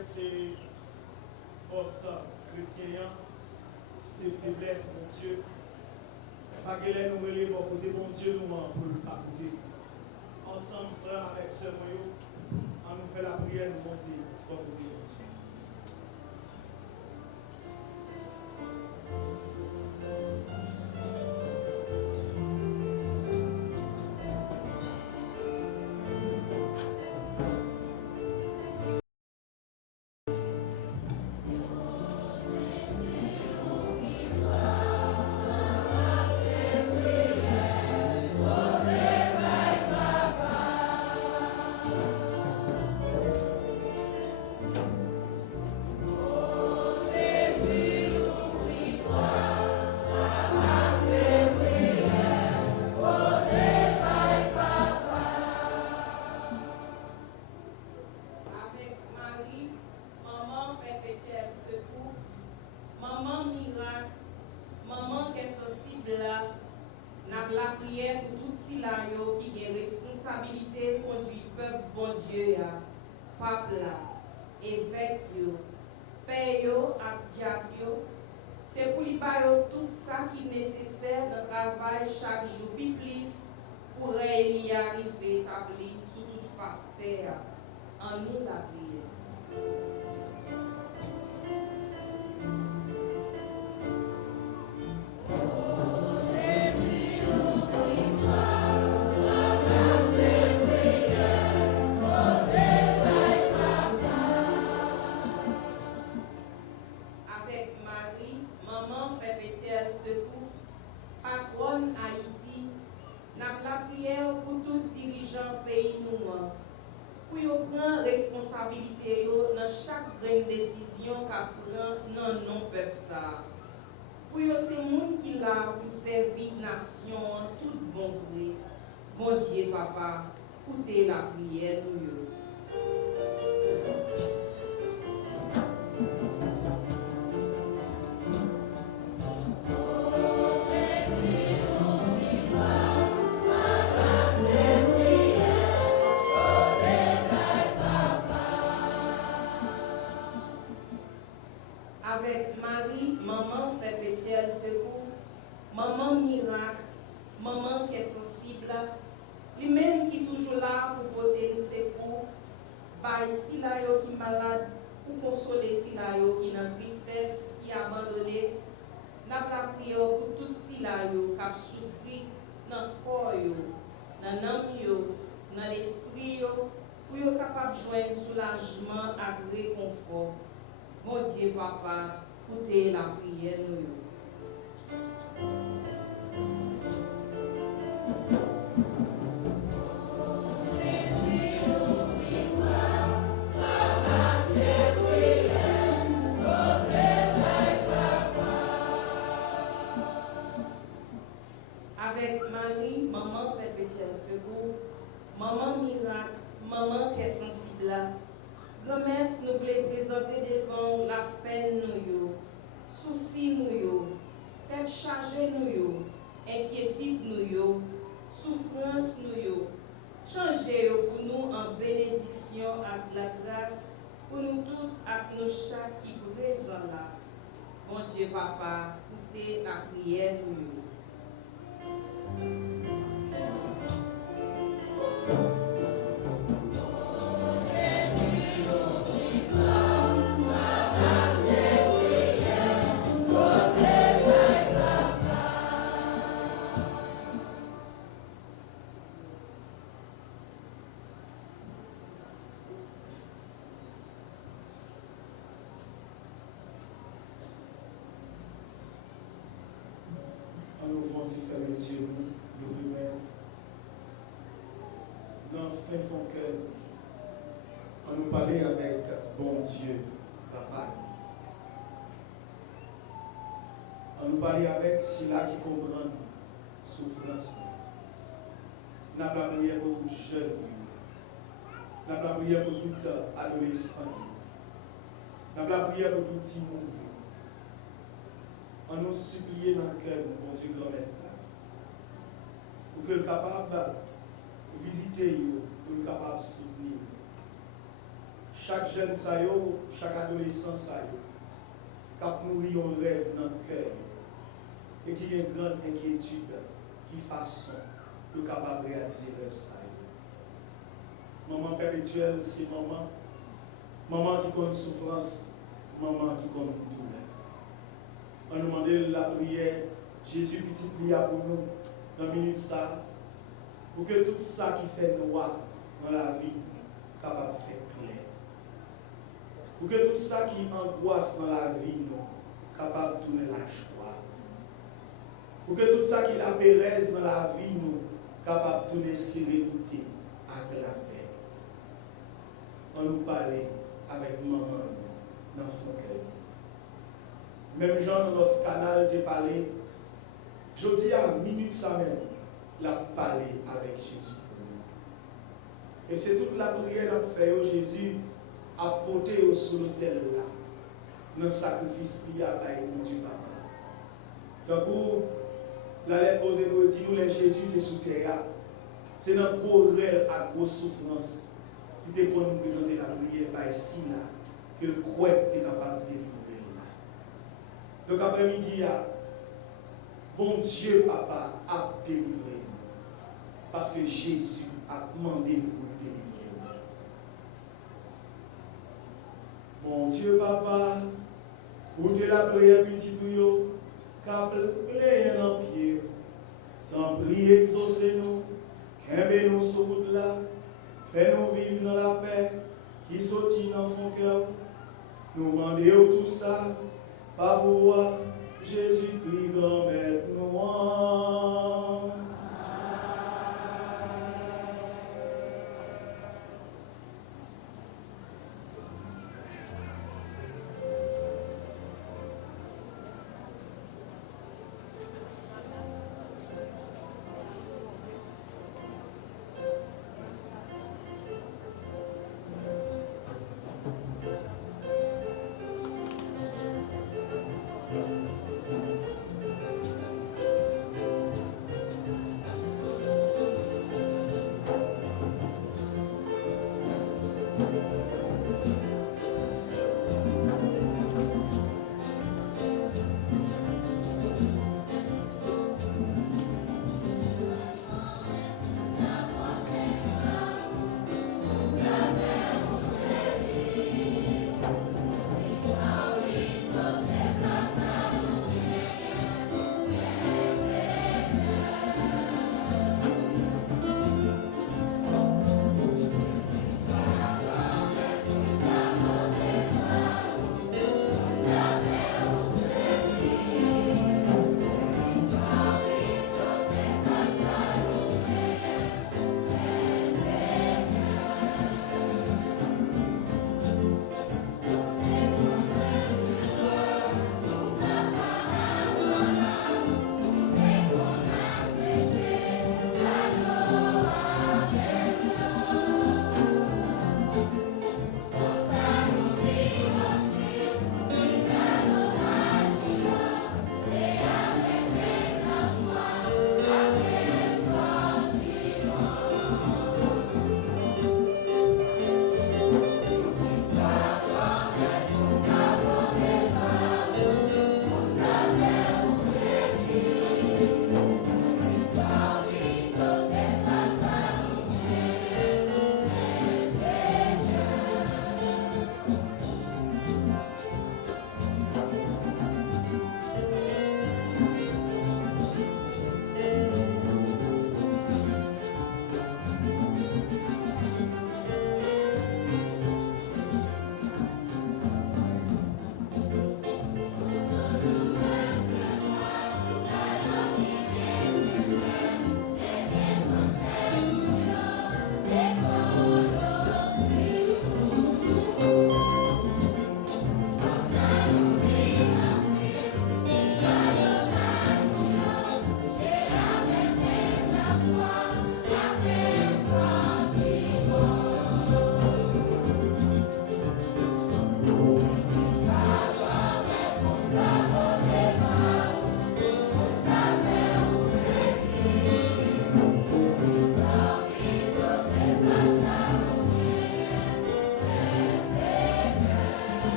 C'est force chrétienne, c'est faiblesse, mon Dieu. Pas que les nous relèvent pour côté, mon Dieu, nous pour le pas côté. Ensemble, frère, avec ce moyen, on nous fait la prière, nous monter pour côté, mon Dieu. Pape là, évêque yo, père yo, ba yo tout ça qui est nécessaire dans le travail chaque jour, puis plus pour y arriver établi sous toute face terre. En nous la prière. Avec Marie, maman perpétuelle secours, patronne Haïti, n'a la prière pour tout dirigeant pays nous, pour yo prendre responsabilité yo dans chaque grande décision qu'a prend dans non peuple ça. Pour yo c'est monde qui là pour servir nation en tout bon vrai. Bon Dieu papa, écoutez la prière nous yo. Avec Marie, maman perpétuelle secours, maman miracle, maman qui est sensible, lui-même qui est toujours là pour porter le secours, bail si là yo qui malade, pour consoler si là yo qui dans tristesse, qui abandonné, n'a pas prière pour tout si là yo qui a souffert dans le corps yo, dans l'âme yo, dans l'esprit yo, pour yo capable de joindre soulagement et réconfort. Mon Dieu, papa, écoutez la prière nous. Avec Marie, maman perpétuelle secours, maman miracle, maman qui est sensible. Grand-mère, nous voulons présenter devant la peine nous, soucis nous, tête chargée nous, inquiétude nous, souffrance nous, changer pour nous en bénédiction avec la grâce pour nous tous avec nos chaque qui présent là. Bon Dieu papa, écoutez la prière nous. En ouvrant frères et sœurs, nous nous dans fin fond cœur, on nous parlait avec bon Dieu, papa. On nous parlait avec ceux-là qui comprennent souffrance. Nous avons la prière pour tout jeune. Nous avons la prière pour tout adolescent. Nous avons la prière pour tout petit monde. On nous supplie dans le cœur, mon Dieu grand-mère, pour que le capable de visiter, pour le capable de soutenir. Chaque jeune, chaque adolescent, qui a nourri un rêve dans le cœur et qui a une grande inquiétude, qui façon de capable de réaliser rêve ça. Maman perpétuelle, c'est maman. Maman qui connaît souffrance, maman qui connaît douleur. On nous demandait la prière, Jésus petit prière pour nous, dans une minute ça, pour que tout ça qui fait noir dans la vie, capable de faire clair. Pour que tout ça qui angoisse dans la vie, nous, capable de tourner la joie. Pour que tout ça qui la péresse dans la vie, nous, capable de tourner sérénité avec la paix. On nous parlait avec maman dans son cœur. Même Jean dans ce canal de parler, je dis à minute ça même, la parler avec Jésus pour nous. Et c'est toute la prière qu'on fait, Jésus a porté sur l'autel là, dans le sacrifice qu'il y a avec mon Dieu Papa. Donc, la lettre posée nous dit, nous les Jésus qui est sous terre, c'est dans le gros réel à grosse souffrance qui était pour nous présenter la prière par ici là, que le croix est capable de délivrer là. Donc après-midi, bon Dieu, papa, a délivré. Parce que Jésus a demandé pour le délivrer. Bon Dieu, papa, écoutez la prière petit tuyau, car plein en pied. T'en prie, exaucez-nous, qu'aimez-nous sur route là, fais-nous vivre dans la paix, qui sortit dans son cœur. Nous demandons tout ça, par pouvoir Jésus-Christ, grand maître, nous.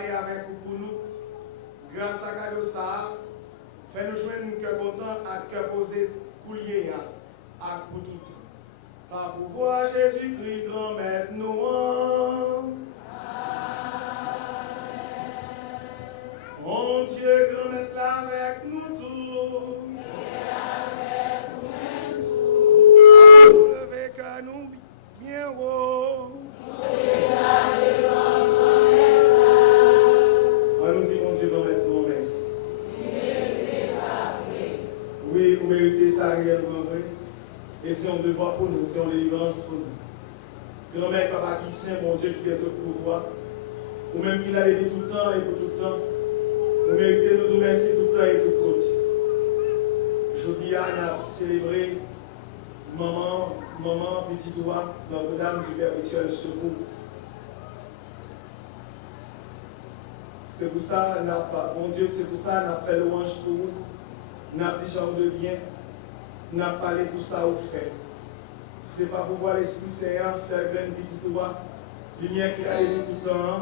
parler avec vous pour nous. Grâce à cadeau ça, fais-nous jouer nous cœur content à cœur posé, coulier à pour tout temps. Par pouvoir Jésus-Christ, grand maître nous. Mon Dieu, grand maître là avec nous tous. Levez qu'à nous bien haut. Nous dit mon Dieu, grand maître nous merci. Oui, vous méritez ça réellement vrai. Et c'est un devoir pour nous, c'est une délivrance pour nous. Grand maître, papa qui saint, mon Dieu, qui est au pouvoir. Ou même qu'il a aidé tout le temps et pour tout le temps. Vous méritez nous tout merci tout le temps et tout côté. Je dis à nous célébrer maman, petit doigt, Notre-Dame du perpétuel secours. C'est pour ça, mon Dieu, c'est pour ça qu'on a fait louange pour vous. On a dit genre de bien. On a parlé tout ça au fait. Ce n'est pas pour voir l'Esprit Saint, c'est un petit doigt. Lumière qui a élu tout le temps.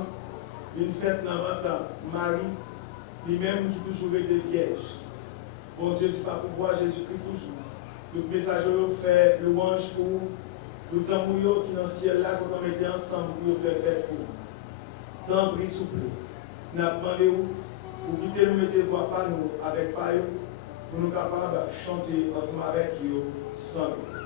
Une fête dans 20 ans. Marie, lui-même qui toujours était vierge. Bon Dieu, ce n'est pas pour voir Jésus-Christ toujours. Tout le message fait louange pour vous. Nous sommes qui dans le ciel là, quand on mettait ensemble pour faire fête pour vous. Tant pris souple. Nous avons demandé pour quitter nous mettez voix pas nous avec pas pour nous capables de chanter ensemble avec eux sans doute.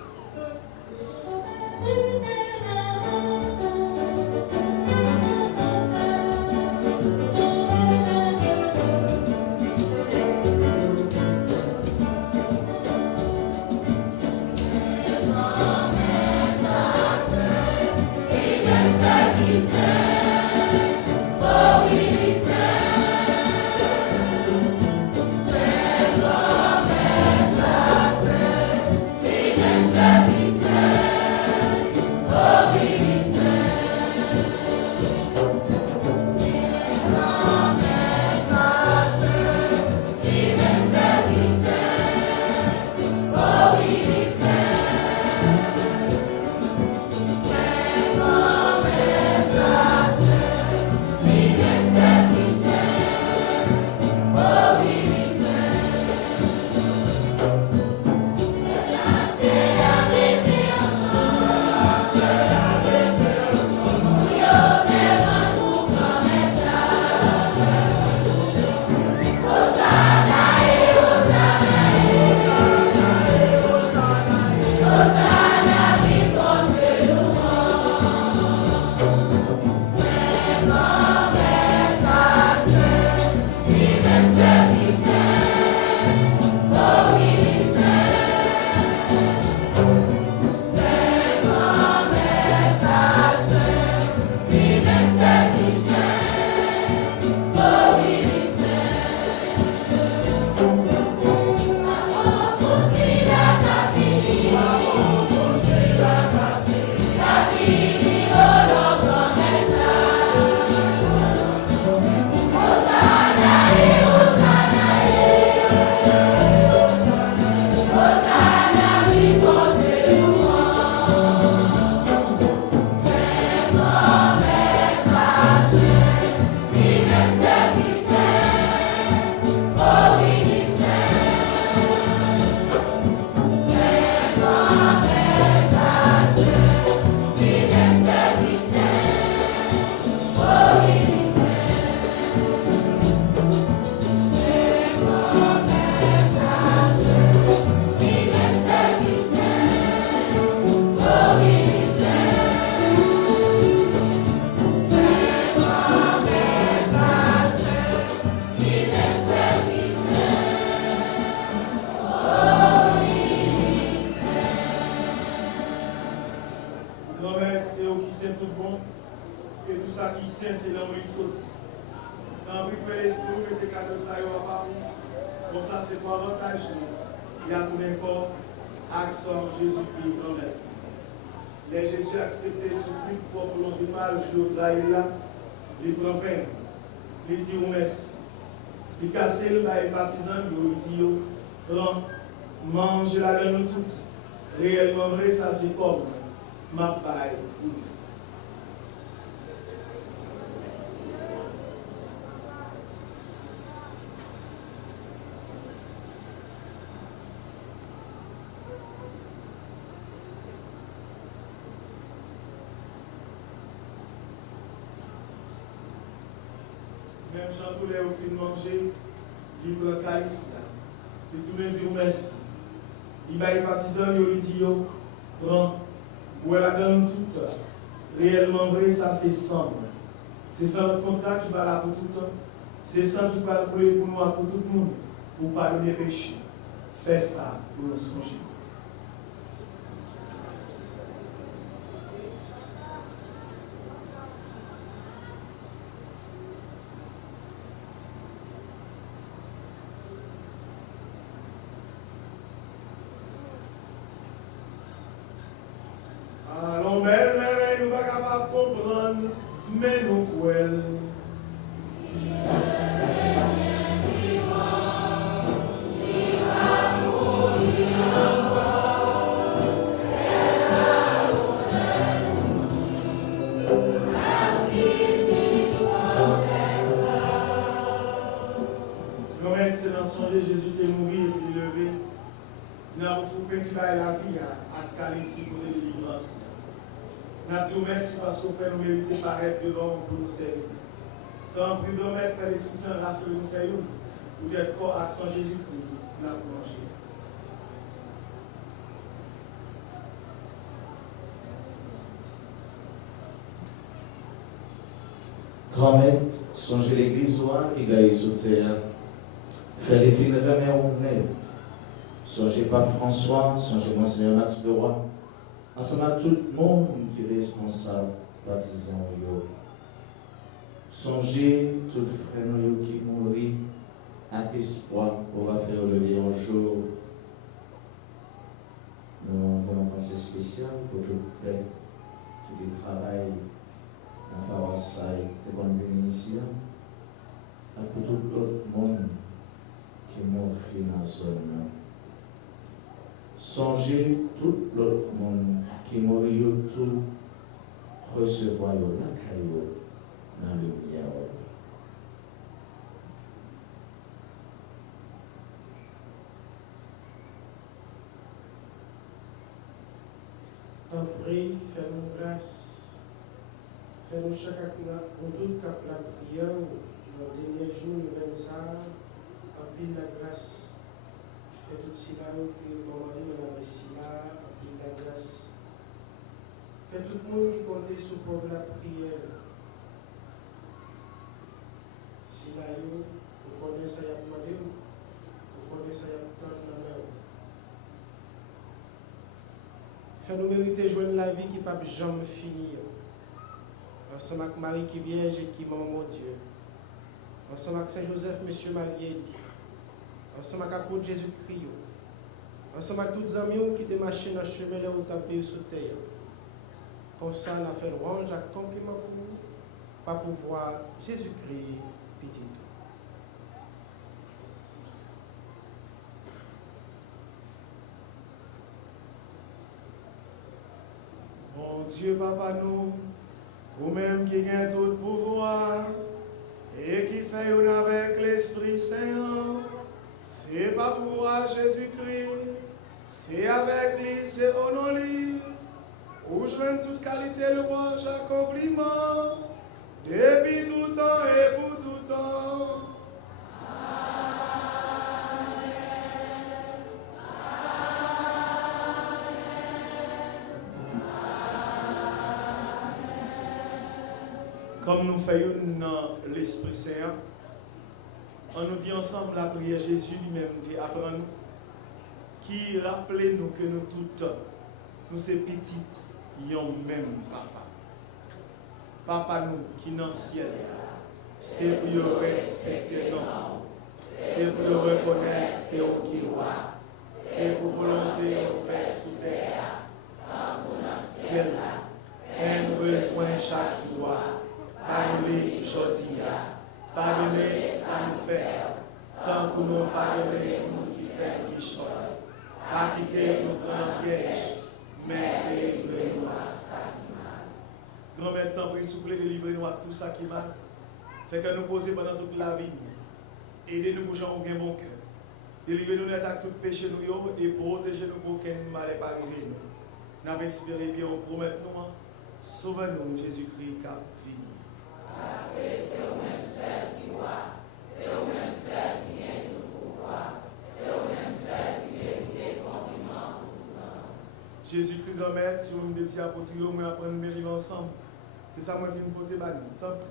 Les Jésus accepté souffrir pour l'on du mal, je là, il prend peine, il dit merci. Il casse le bail partisan, il dit prends, mange la donne toute. Réellement vrai, ça c'est comme ma baille. même chant tous les au fin manger, il prend le calice là. Et tout le monde dit merci. Il va y partisans, il dit prends. Ou elle a donné tout. Réellement vrai, ça c'est sang. C'est ça notre contrat qui va là pour tout le temps. C'est ça qui va couler pour nous, pour tout le monde, pour pardonner les péchés. Fais ça pour nous songer. Allons, mais nous ne sommes pas capables de comprendre, mais nous croyons. C'est dans songer Jésus est mort et puis levé. Nous avons fait qui va la vie à calice pour les délivrances. Nous avons merci parce qu'on fait nous mériter paraître devant pour nous servir. Tant plus de mettre l'Esprit Saint grâce que nous faisons, pour être corps à sang Jésus-Christ, nous avons mangé. Grand maître, songez l'église qui gagne sous terre. Fais les filles remettre honnête. Songez pas François, songez Monseigneur Mathieu de Roi. Ensemble à tout le monde qui est responsable, baptisant yo. Songez tout le frère qui mourit avec espoir qu'on va faire lever un jour. Nous avons une pensée spéciale pour tout le père qui travaille dans la paroisse qui est bon ici. Et pour tout l'autre monde qui mourit dans la zone. Songez tout l'autre monde qui mourit tout recevoir la caillou dans le lumière. T'en prie, fais-nous grâce. Fais-nous chaque pour tout cap la prière, dans le dernier jour, le 25, appelle la grâce. Fais tout cela, que mon mari, madame Messila, appelle la grâce. Fais tout le monde qui comptait sur pour la prière. Si là, vous connaissez ça, vous connaissez ça, vous connaissez fais-nous mériter joindre la vie qui ne peut jamais finir. Ensemble avec Marie qui est vierge et qui est mon Dieu. Ensemble avec Saint-Joseph, Monsieur Marielle. Ensemble avec l'apôtre Jésus-Christ. Ensemble avec tous les amis qui te marché dans le chemin là où tu as vécu sur terre. Comme ça, on a fait louange, accomplissement pour nous, pas pouvoir Jésus-Christ, petit tout. Mon Dieu, Papa, nous, vous-même qui gagnez tout le pouvoir et qui fait une avec l'Esprit Saint, c'est pas pouvoir Jésus-Christ, c'est avec lui, c'est au nom de lui, où je viens toute qualité, louange, accomplissement, depuis tout temps et pour tout temps. Comme nous faisons dans l'Esprit Saint, on nous dit ensemble la prière Jésus lui-même qui apprend nous, qui rappelle nous que nous toutes, nous ces petites, yon même papa. Papa nous qui dans le ciel, c'est pour respecter nous, c'est pour reconnaître c'est au qui roi, c'est pour volonté au fait sous terre, ciel là, un besoin chaque jour. Pardonnez aujourd'hui, pardonnez ça nous fait, tant que nous pardonnons nous qui fait qui chante. Pas quitter nous prendre piège, mais délivrez-nous à ça qui mal. Grand-mère, tant pis, s'il vous plaît, délivrez-nous à tout ça qui mal. Fait que nous poser pendant toute la vie. Aidez-nous pour gens qui ont un bon cœur. Délivrez-nous de tout péché nous et protégez-nous pour qu'un mal n'est pas arrivé. Nous avons espéré bien, on promet nous, sauvez-nous, Jésus-Christ, qui a fini. Jésus-Christ, grand maître, si vous me dites apôtre, moi apprendre à vivre ensemble. C'est ça, moi, je viens de porter bani. Tant pis.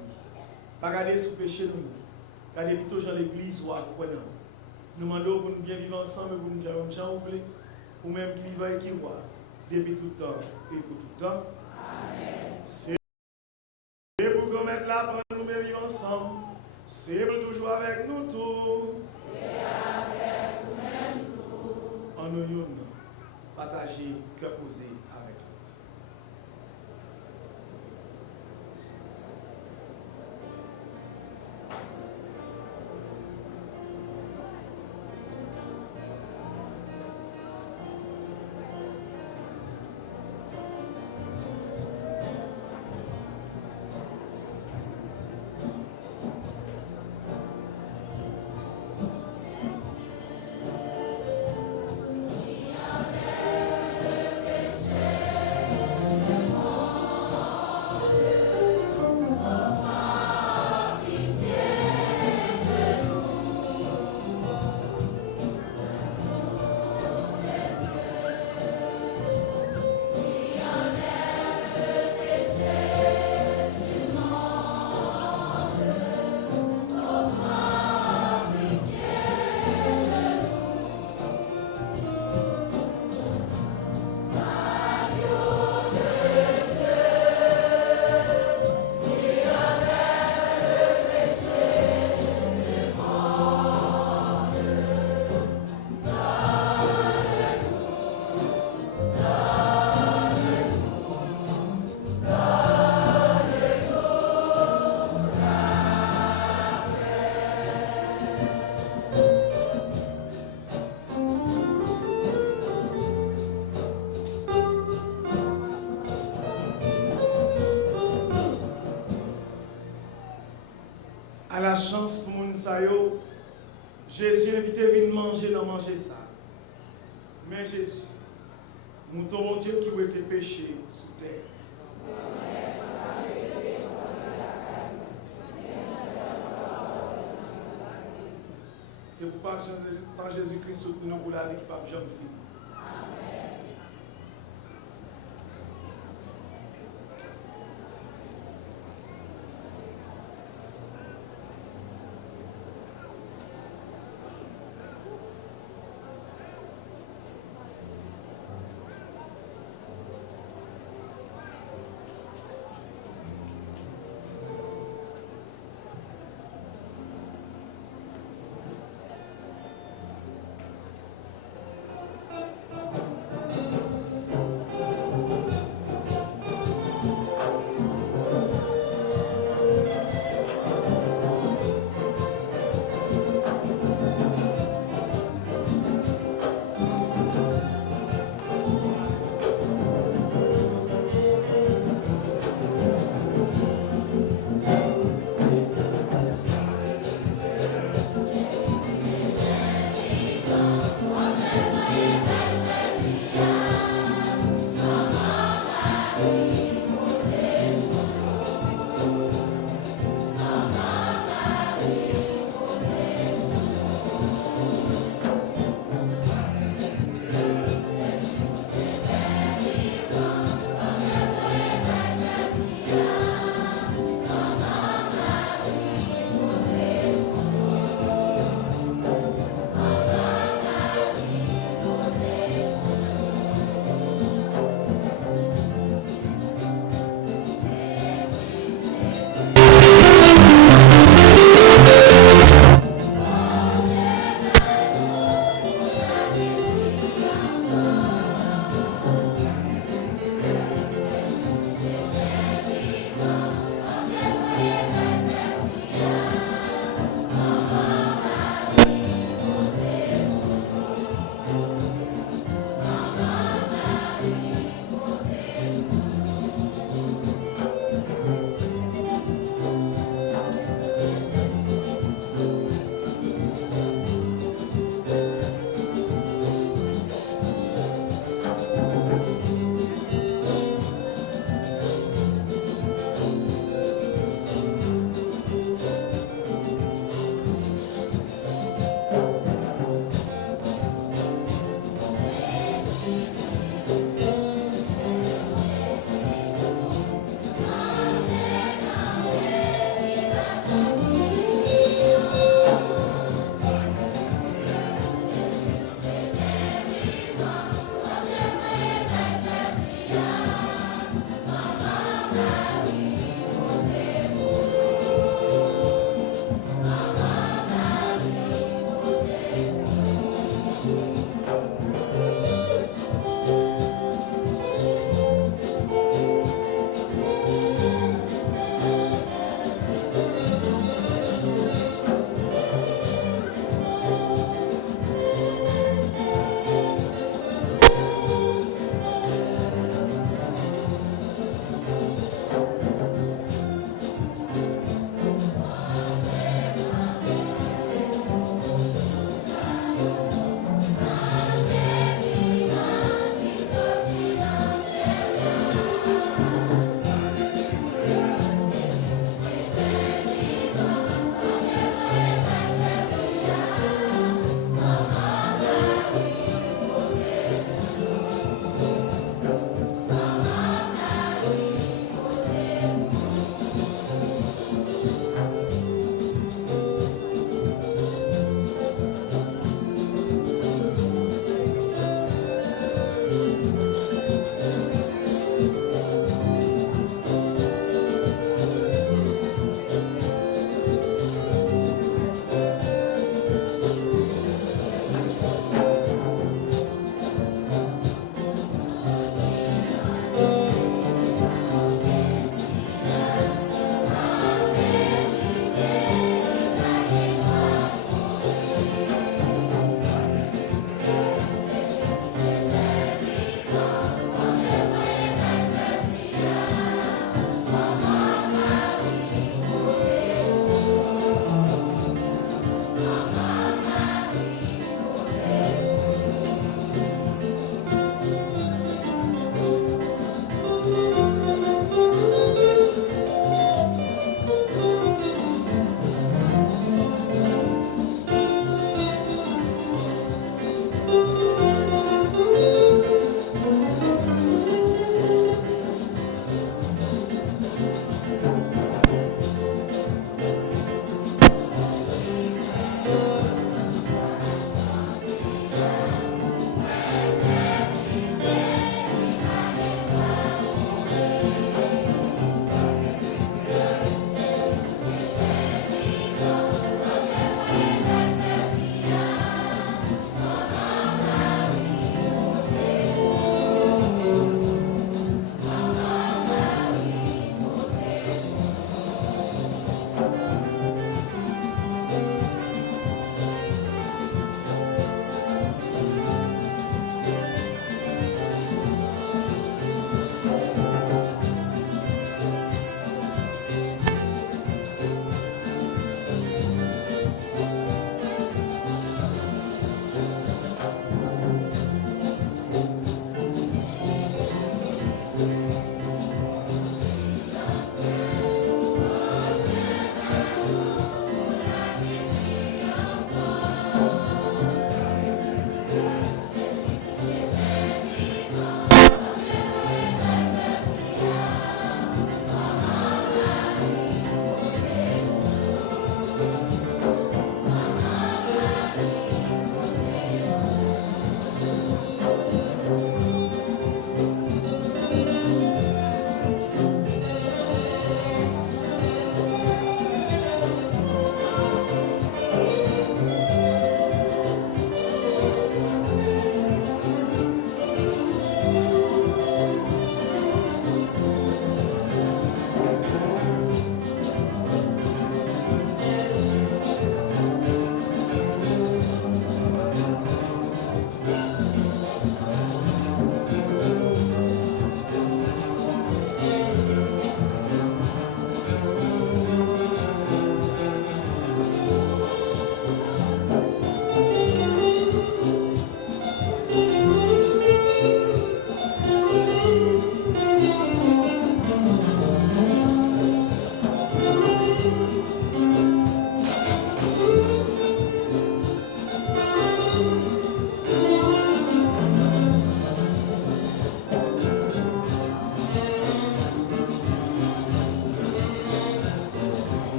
Pas regarder sous péché nous. Regardez plutôt dans l'église ou à quoi non. Nous demandons pour nous bien vivre ensemble, pour nous faire comme ça, vous voulez. Ou même qui vivent et qui voient. Depuis tout le temps et pour tout le temps. Amen. C'est pour grand maître là, pour nous bien vivre ensemble. C'est pour toujours avec nous tous. Et avec nous-mêmes tous. En nous, partager, cœur posé avec l'autre. La chance pour moun sa yo, Jésus invité venir manger, non manger ça. Mais Jésus, mouton mon Dieu qui a été péché sous terre. C'est pourquoi sans Jésus-Christ soutenu nous pour la vie qui ne peut jamais finir.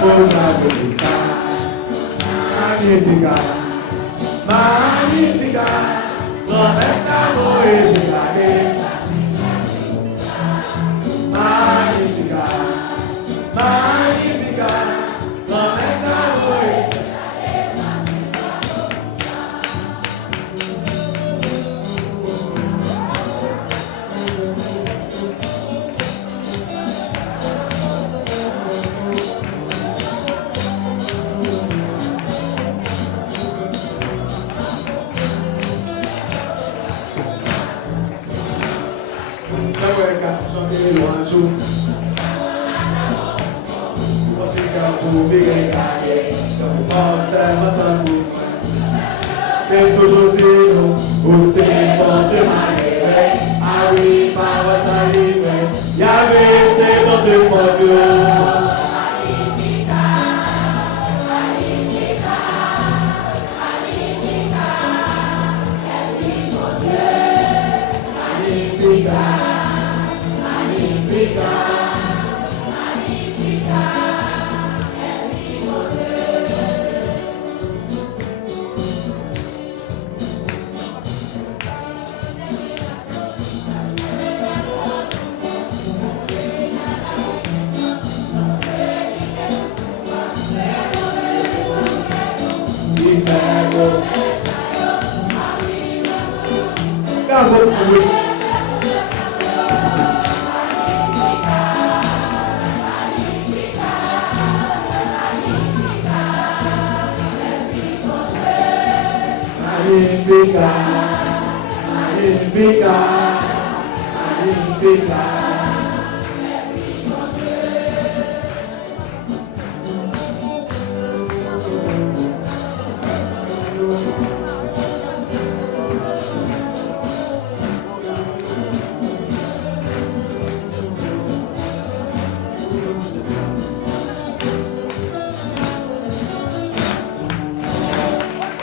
Magnificat, Magnificat, Magnificat, promets d'amour et je t'aime. Magnificat, Magnificat, promets d'amour et je chanter les louanges. Parce que quand vous vivez gagner, quand vous pensez maintenant vous, c'est aujourd'hui nous, vous c'est bon Dieu malgré. Ah oui, par votre arrivée, Yahweh c'est bon Dieu pour Dieu.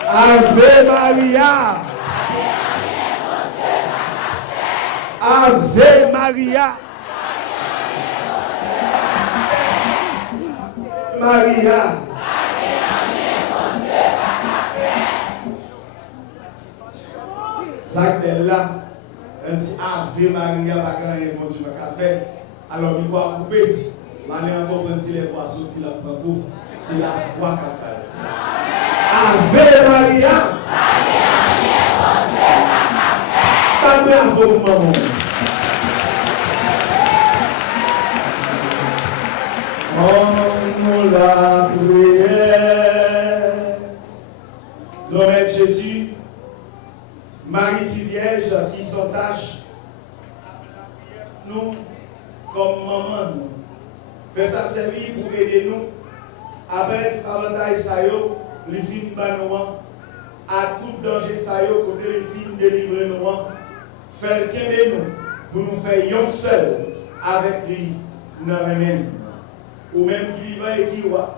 Ave Maria. Ave Maria. Maria. Zach est là. On dit Ave Maria, pas grand mon Dieu, pas faire. Alors, il va couper. Mané encore prendre si les voix sortent, la prend. C'est la foi qu'a fait. Ave Maria. Tendez à vos mamans. On la prière. Grand-mère Jésus, Marie qui vierge, qui s'entache, nous, comme maman, nous. Fais ça servir pour aider nous. Avec avantage ça yo, les films banouan, à tout danger ça yo, côté les films délivrés nous, faire qu'aimer nous, pour nous faire yon seul avec lui, nous même. Ou même qui vivant et qui voit.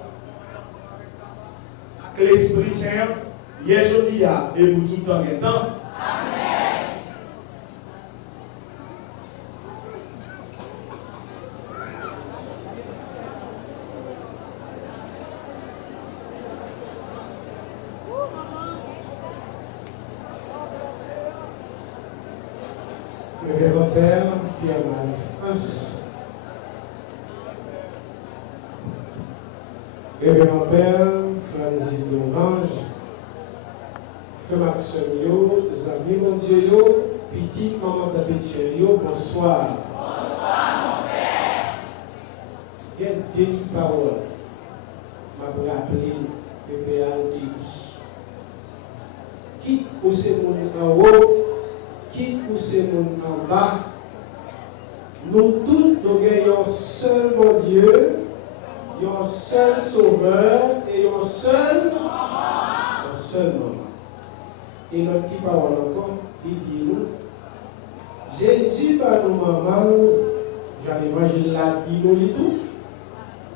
Que l'Esprit Saint, hier, jeudi, et pour tout temps et temps. Amen. Le révérend Père Pierre-Marie France, révérend Père Francis d'Orange, frère Maxime, amis mon Dieu, petit maman perpétuelle, bonsoir. Bonsoir mon Père. Il y a deux petites paroles. Je vais rappeler le Père de qui pousse mon en haut, qui pousse mon en bas. Nous tous, nous gagnons seul mon Dieu. Il y a un seul sauveur et un seul maman. Et notre petit parole encore, il dit nous, Jésus par nos mamans, dans l'évangile là, dit nous tout.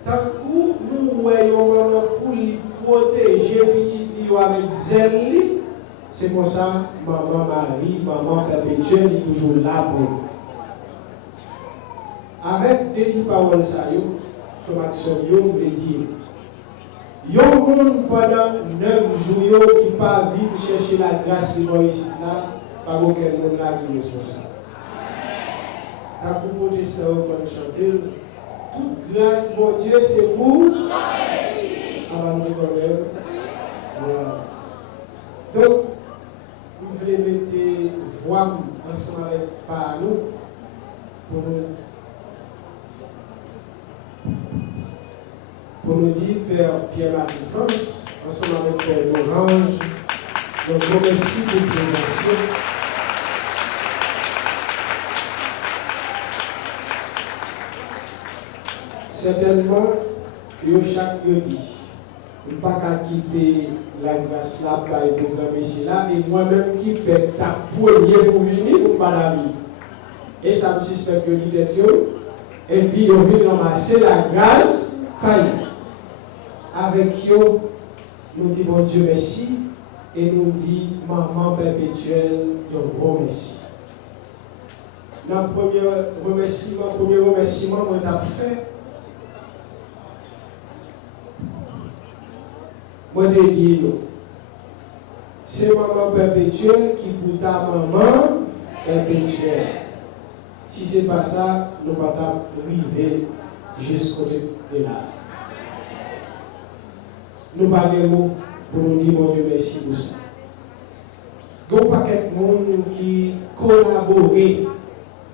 Tant que nous voyons maman pour lui protéger petit Lio avec zèle, c'est pour ça, maman Marie, maman perpétuelle, est toujours là pour nous. Avec des petites paroles, ça y est, Frère Maxime, vous voulez dire, Yon monde pendant 9 jours qui pas vivre chercher la grâce de ici là, pas aucun monde là qui est responsable. T'as composé ça pour chanter. Toute grâce, mon Dieu, c'est pour. Avant de reconnaître. Voilà. Donc, vous voulez mettre voix ensemble avec par nous pour nous dire, Père Pierre-Marie France, ensemble avec Père Orange, donc merci pour votre présence. Certainement, chaque jeudi, ne pas quitter la grâce là, par le programme ici là, et moi-même qui paie ta première pour venir pour pas la vie. Et ça me suspecte que l'idée, et puis on vient ramasser la grâce, avec eux, nous disons bon Dieu merci, et nous disons maman perpétuelle, un gros merci. Dans le premier remerciement, moi j'ai fait. Moi, je dis, c'est maman perpétuelle qui pour ta maman perpétuelle. Si ce n'est pas ça, nous ne pouvons pas arriver jusqu'au de là. Nous parlons pour nous dire, mon Dieu, merci pour ça. Il y a un paquet de monde qui collabore.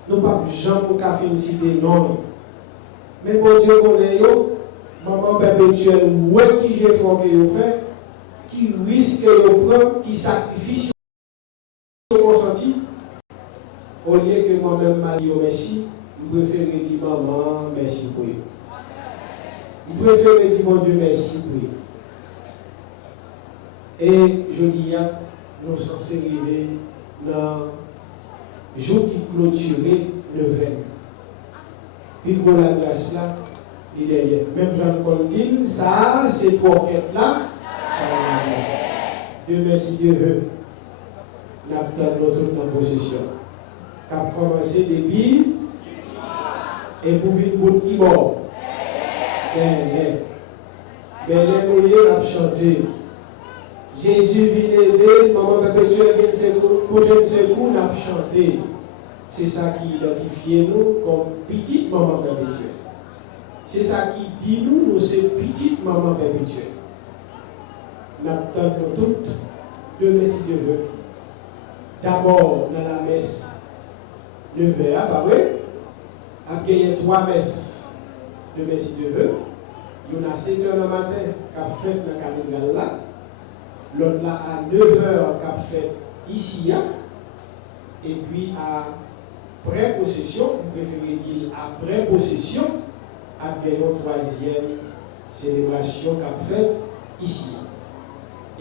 Nous ne pouvons pas jamais féliciter, non. Mais mon Dieu, connaît maman perpétuelle, où est-ce qui j'ai fait, qui risque de prendre, qui sacrifie son consenti, au lieu que moi-même, m'a dit merci, je préfère dire maman, merci pour eux. Je préfère dire mon Dieu, merci pour eux. Et je dis, nous sommes censés arriver dans le jour qui clôturait le vin. Puis pour la grâce là, il est derrière. Même Jean-Paul dit, ça, c'est trois quêtes là. Dieu merci, Dieu veut. Nous avons notre possession. Nous avons commencé depuis. Et pour vivre pour qui mort. Mais nous avons chanté. Jésus vient aider, maman perpétuelle vient secours, nous avons chanté. C'est ça qui identifie nous comme petite maman perpétuelle. C'est ça qui dit nous sommes petite maman perpétuelle. Nous attendons toutes, Dieu merci Dieu veut. D'abord, dans la messe de verre, pas vrai? Après, il y a 3 messes de merci Dieu veut. Il y en a 7 h le matin qui a fait dans la cathédrale là. L'autre là à 9 h qui a fait ici. Et puis après possession, vous préférez dire après possession, après une 3e célébration qu'a fait ici.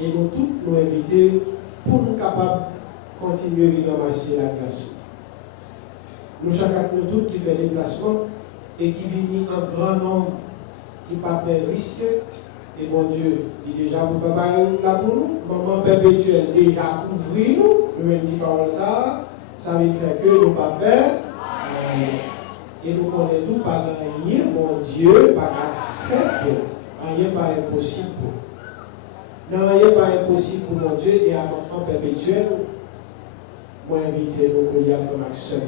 Et nous tous nous inviter pour nous capables de continuer à ramasser la grâce. Nous chacun nous tous qui fait des déplacements et qui vivent en grand nombre, qui ne pas peur risque. Et mon Dieu, il est déjà pour préparer là pour nous. Maman perpétuelle déjà couvrir nous. Nous dit parole ça veut faire que nous ne pas peur. Et nous connaissons tout par rien, mon Dieu, par fait pour. Rien pas impossible pour. Non, rien pas impossible pour mon Dieu et à maman perpétuelle. Moi, invitez nous pour y faire un action.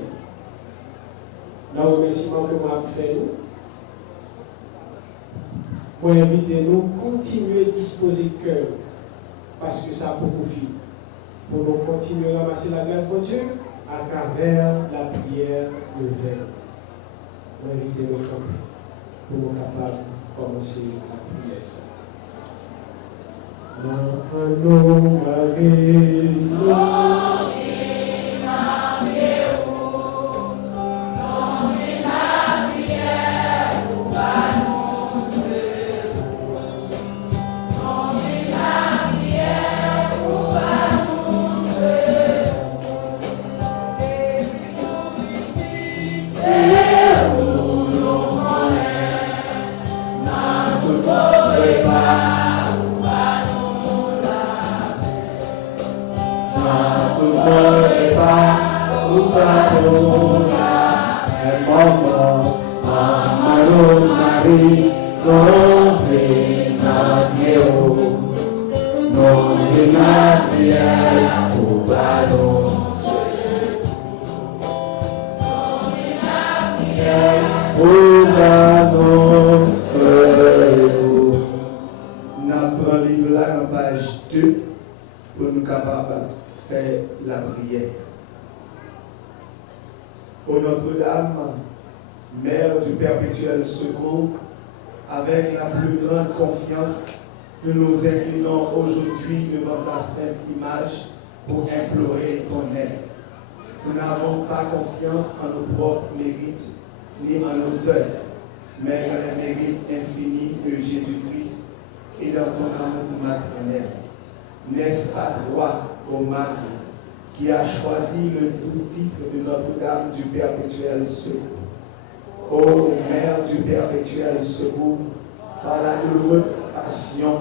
Dans le remerciement que moi fait nous. Moi, invitez-nous à continuer à disposer de cœur, parce que ça a beaucoup fait. Pour nous continuer à ramasser la grâce de Dieu à travers la prière de veille. Moi, invitez-nous pour nous capables de commencer la prière. Maria, fait la prière. Ô Notre-Dame, Mère du perpétuel secours, avec la plus grande confiance, nous nous inclinons aujourd'hui devant ta sainte image pour implorer ton aide. Nous n'avons pas confiance en nos propres mérites, ni en nos œuvres, mais dans les mérites infinis de Jésus-Christ et dans ton amour maternel. N'est-ce pas toi, ô Marie, qui a choisi le doux titre de Notre-Dame du perpétuel secours? Ô Mère du perpétuel secours, par la douloureuse passion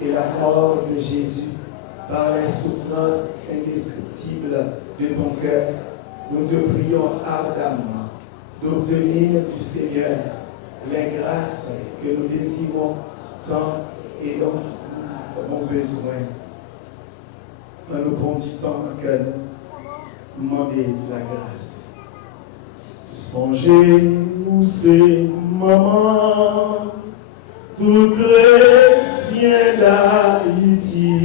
et la mort de Jésus, par les souffrances indescriptibles de ton cœur, nous te prions ardemment d'obtenir du Seigneur les grâces que nous désirons tant et dont nous avons besoin. Dans le bon temps que nous demandons la grâce. Songez où c'est maman, tout chrétien d'Haïti,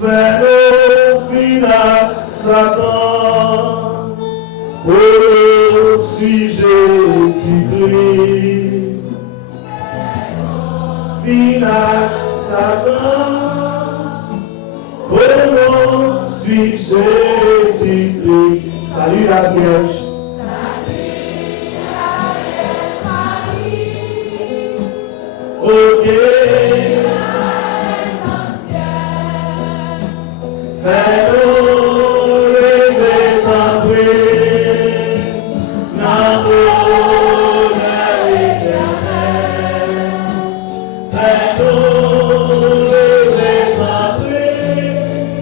fait final Satan, poursuivre Jésus-Christ. Final Satan, poursuivre Jésus-Christ. Salut la Vierge. Ok, fais-nous rêver ta paix, dans l'honneur éternel. Fais-nous rêver ta paix,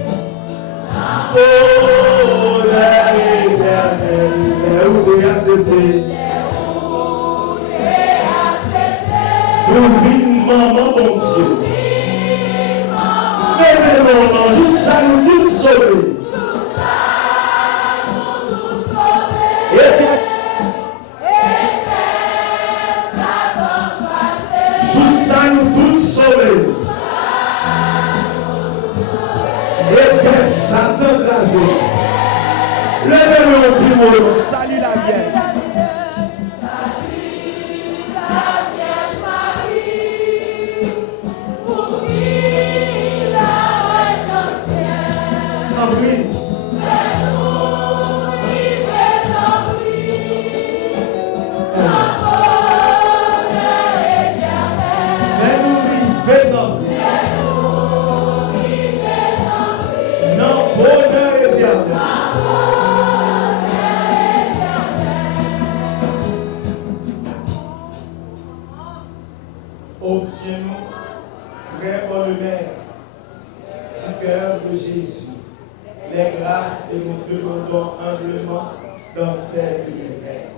dans l'honneur éternel. Et où t'es accepté? Pour vivre, maman, mon Dieu. Levez-nous, juste à nous tous sauver. Juste à nous tous sauver. Et tête Satan rasé. Levez-nous au plus haut. Salut la Vierge. Obtiens-nous, très bonne mère, du cœur de Jésus, les grâces que nous te demandons humblement dans cette univers.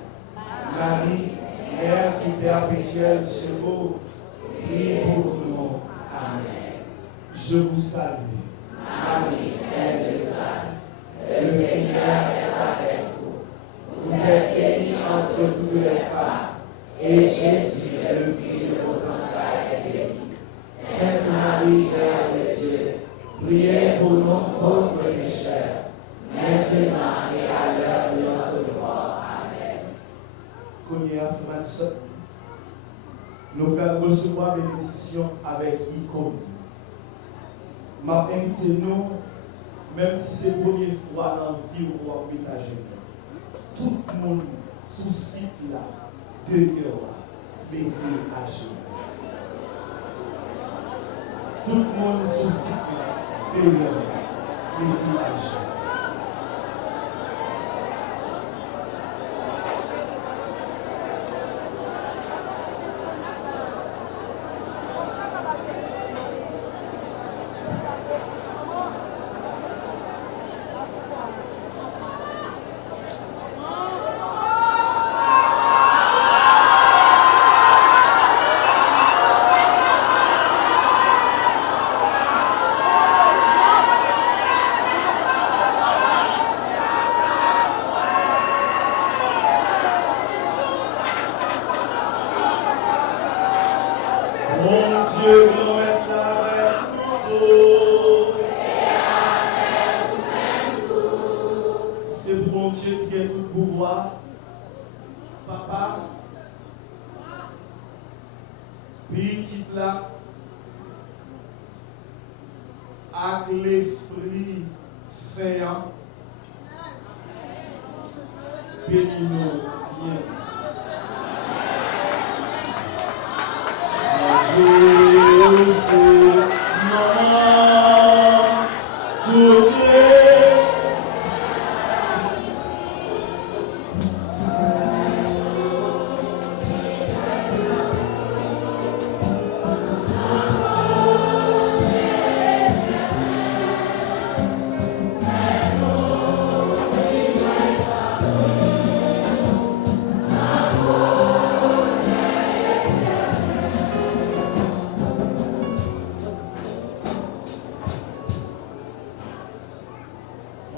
Marie, Mère du perpétuel secours, prie pour nous. Amen. Je vous salue, Marie, pleine de grâce. Le Seigneur est avec vous. Vous êtes bénie entre toutes les femmes, et Jésus, le fruit de vos entrailles, est béni. Sainte Marie, Mère de Dieu, priez pour nous pauvres pécheurs, maintenant et à l'heure de notre mort. Amen. Nous allons recevoir bénédiction avec icône. Ma invité nous, même si c'est la première fois dans la vie où on va tout le monde sous site là, dehors, méditer à genoux. Tout le monde sous site là, dehors, méditer à genoux. Mon Dieu, nous est avec nous tous. Et avec Petit là, avec l'Esprit Saint, bénis-nous bien. Dieu, c'est maman, tout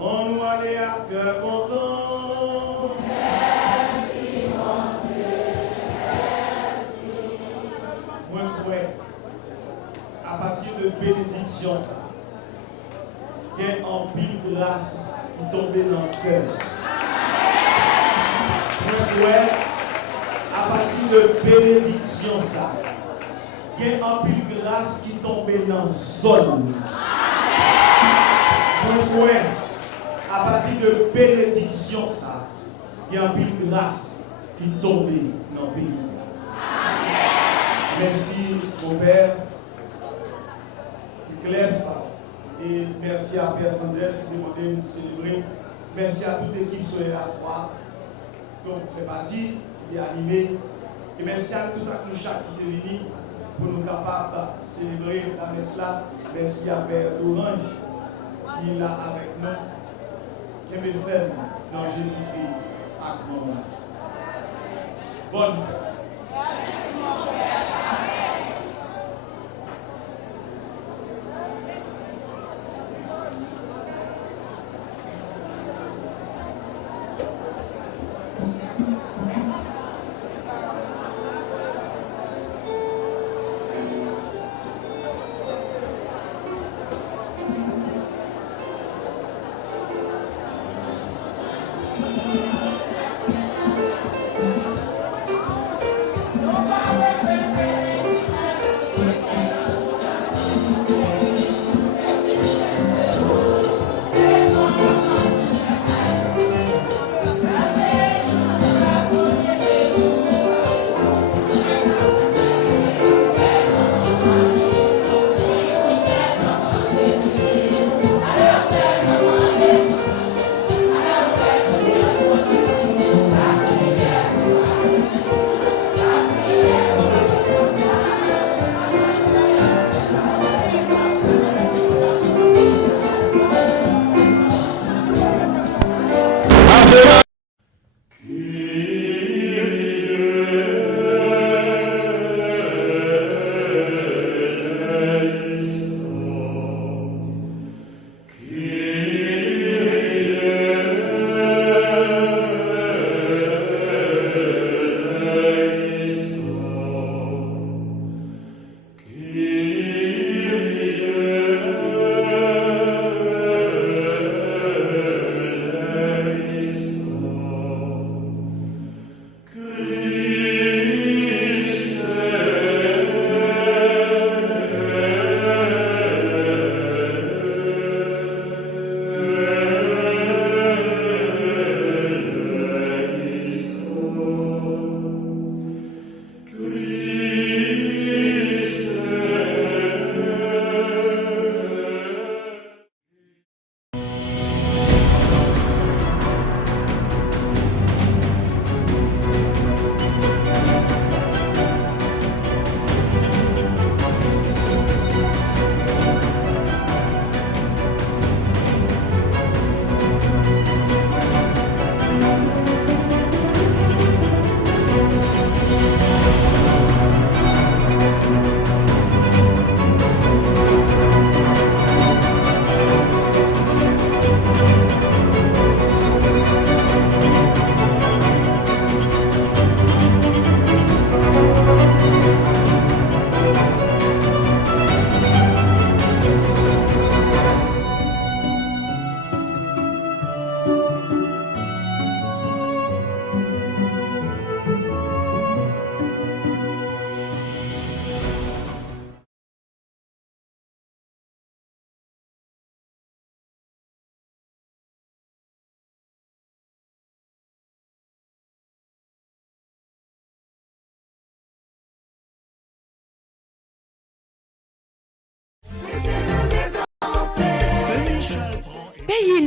on nous allait à cœur content. Merci mon Dieu, merci. Moi, à partir de bénédiction, ça, il y a un pile grâce qui tombe dans le cœur. Moi, à partir de bénédiction, ça, il y a un pile grâce qui tombe dans le sol. Moi, à partir de bénédiction, ça, il y a un pile grâce qui tombe dans le pays. Merci, mon Père, Clef, et merci à Père Sandres qui demandait de nous célébrer. Merci à toute l'équipe sur la foi, dont on fait partie, qui est animée. Et merci à tout nous chaque qui est venu pour nous capables de célébrer la messe là. Merci à Père Orange, qui est là avec nous. Qui me fait dans Jésus-Christ à moment. Bonne fête. Merci mon Père.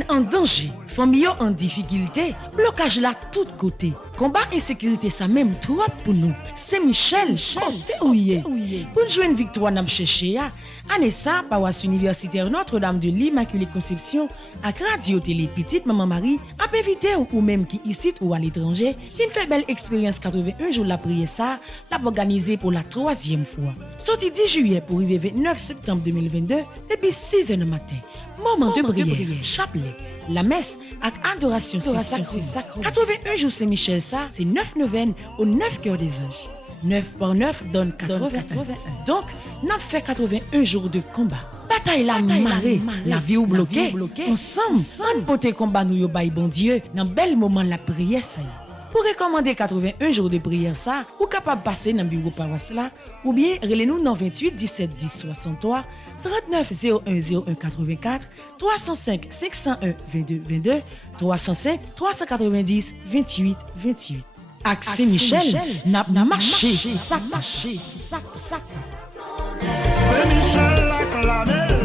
en danger, famille en difficulté, blocage là tout côté. Combat insécurité ça même trop pour nous. C'est Michel, côté ouillé. Pour jouer une victoire n'a cherché année ça paroisse universitaire Notre-Dame de l'Immaculée Conception avec radio télé petite maman Marie a invité ou même qui ici ou à l'étranger, une fait belle expérience 81 jours la prière ça, l'a organisé pour la 3e fois. Sorti 10 juillet pour arriver 29 septembre 2022 depuis 6h du matin. Moment de prière, chapelet, la messe avec adoration sacrée. 81 jours Saint-Michel ça, c'est 9 neuvaines aux 9 cœurs des anges. 9 par 9 donne 81. Donc, n'a fait 81 jours de combat. Bataille la marée, la vie ou bloquée. Ensemble, on peut combat nous yo bay bon Dieu dans bel moment la prière ça. Pour recommander 81 jours de prière ça, ou capable passer dans bureau paroisse là ou bien relez-nous dans 28 17 10 63 39 01 01 84 305 501 22 22 305 390 28 28. Axé Michel n'a marché sous ça. Saint-Michel acclamé.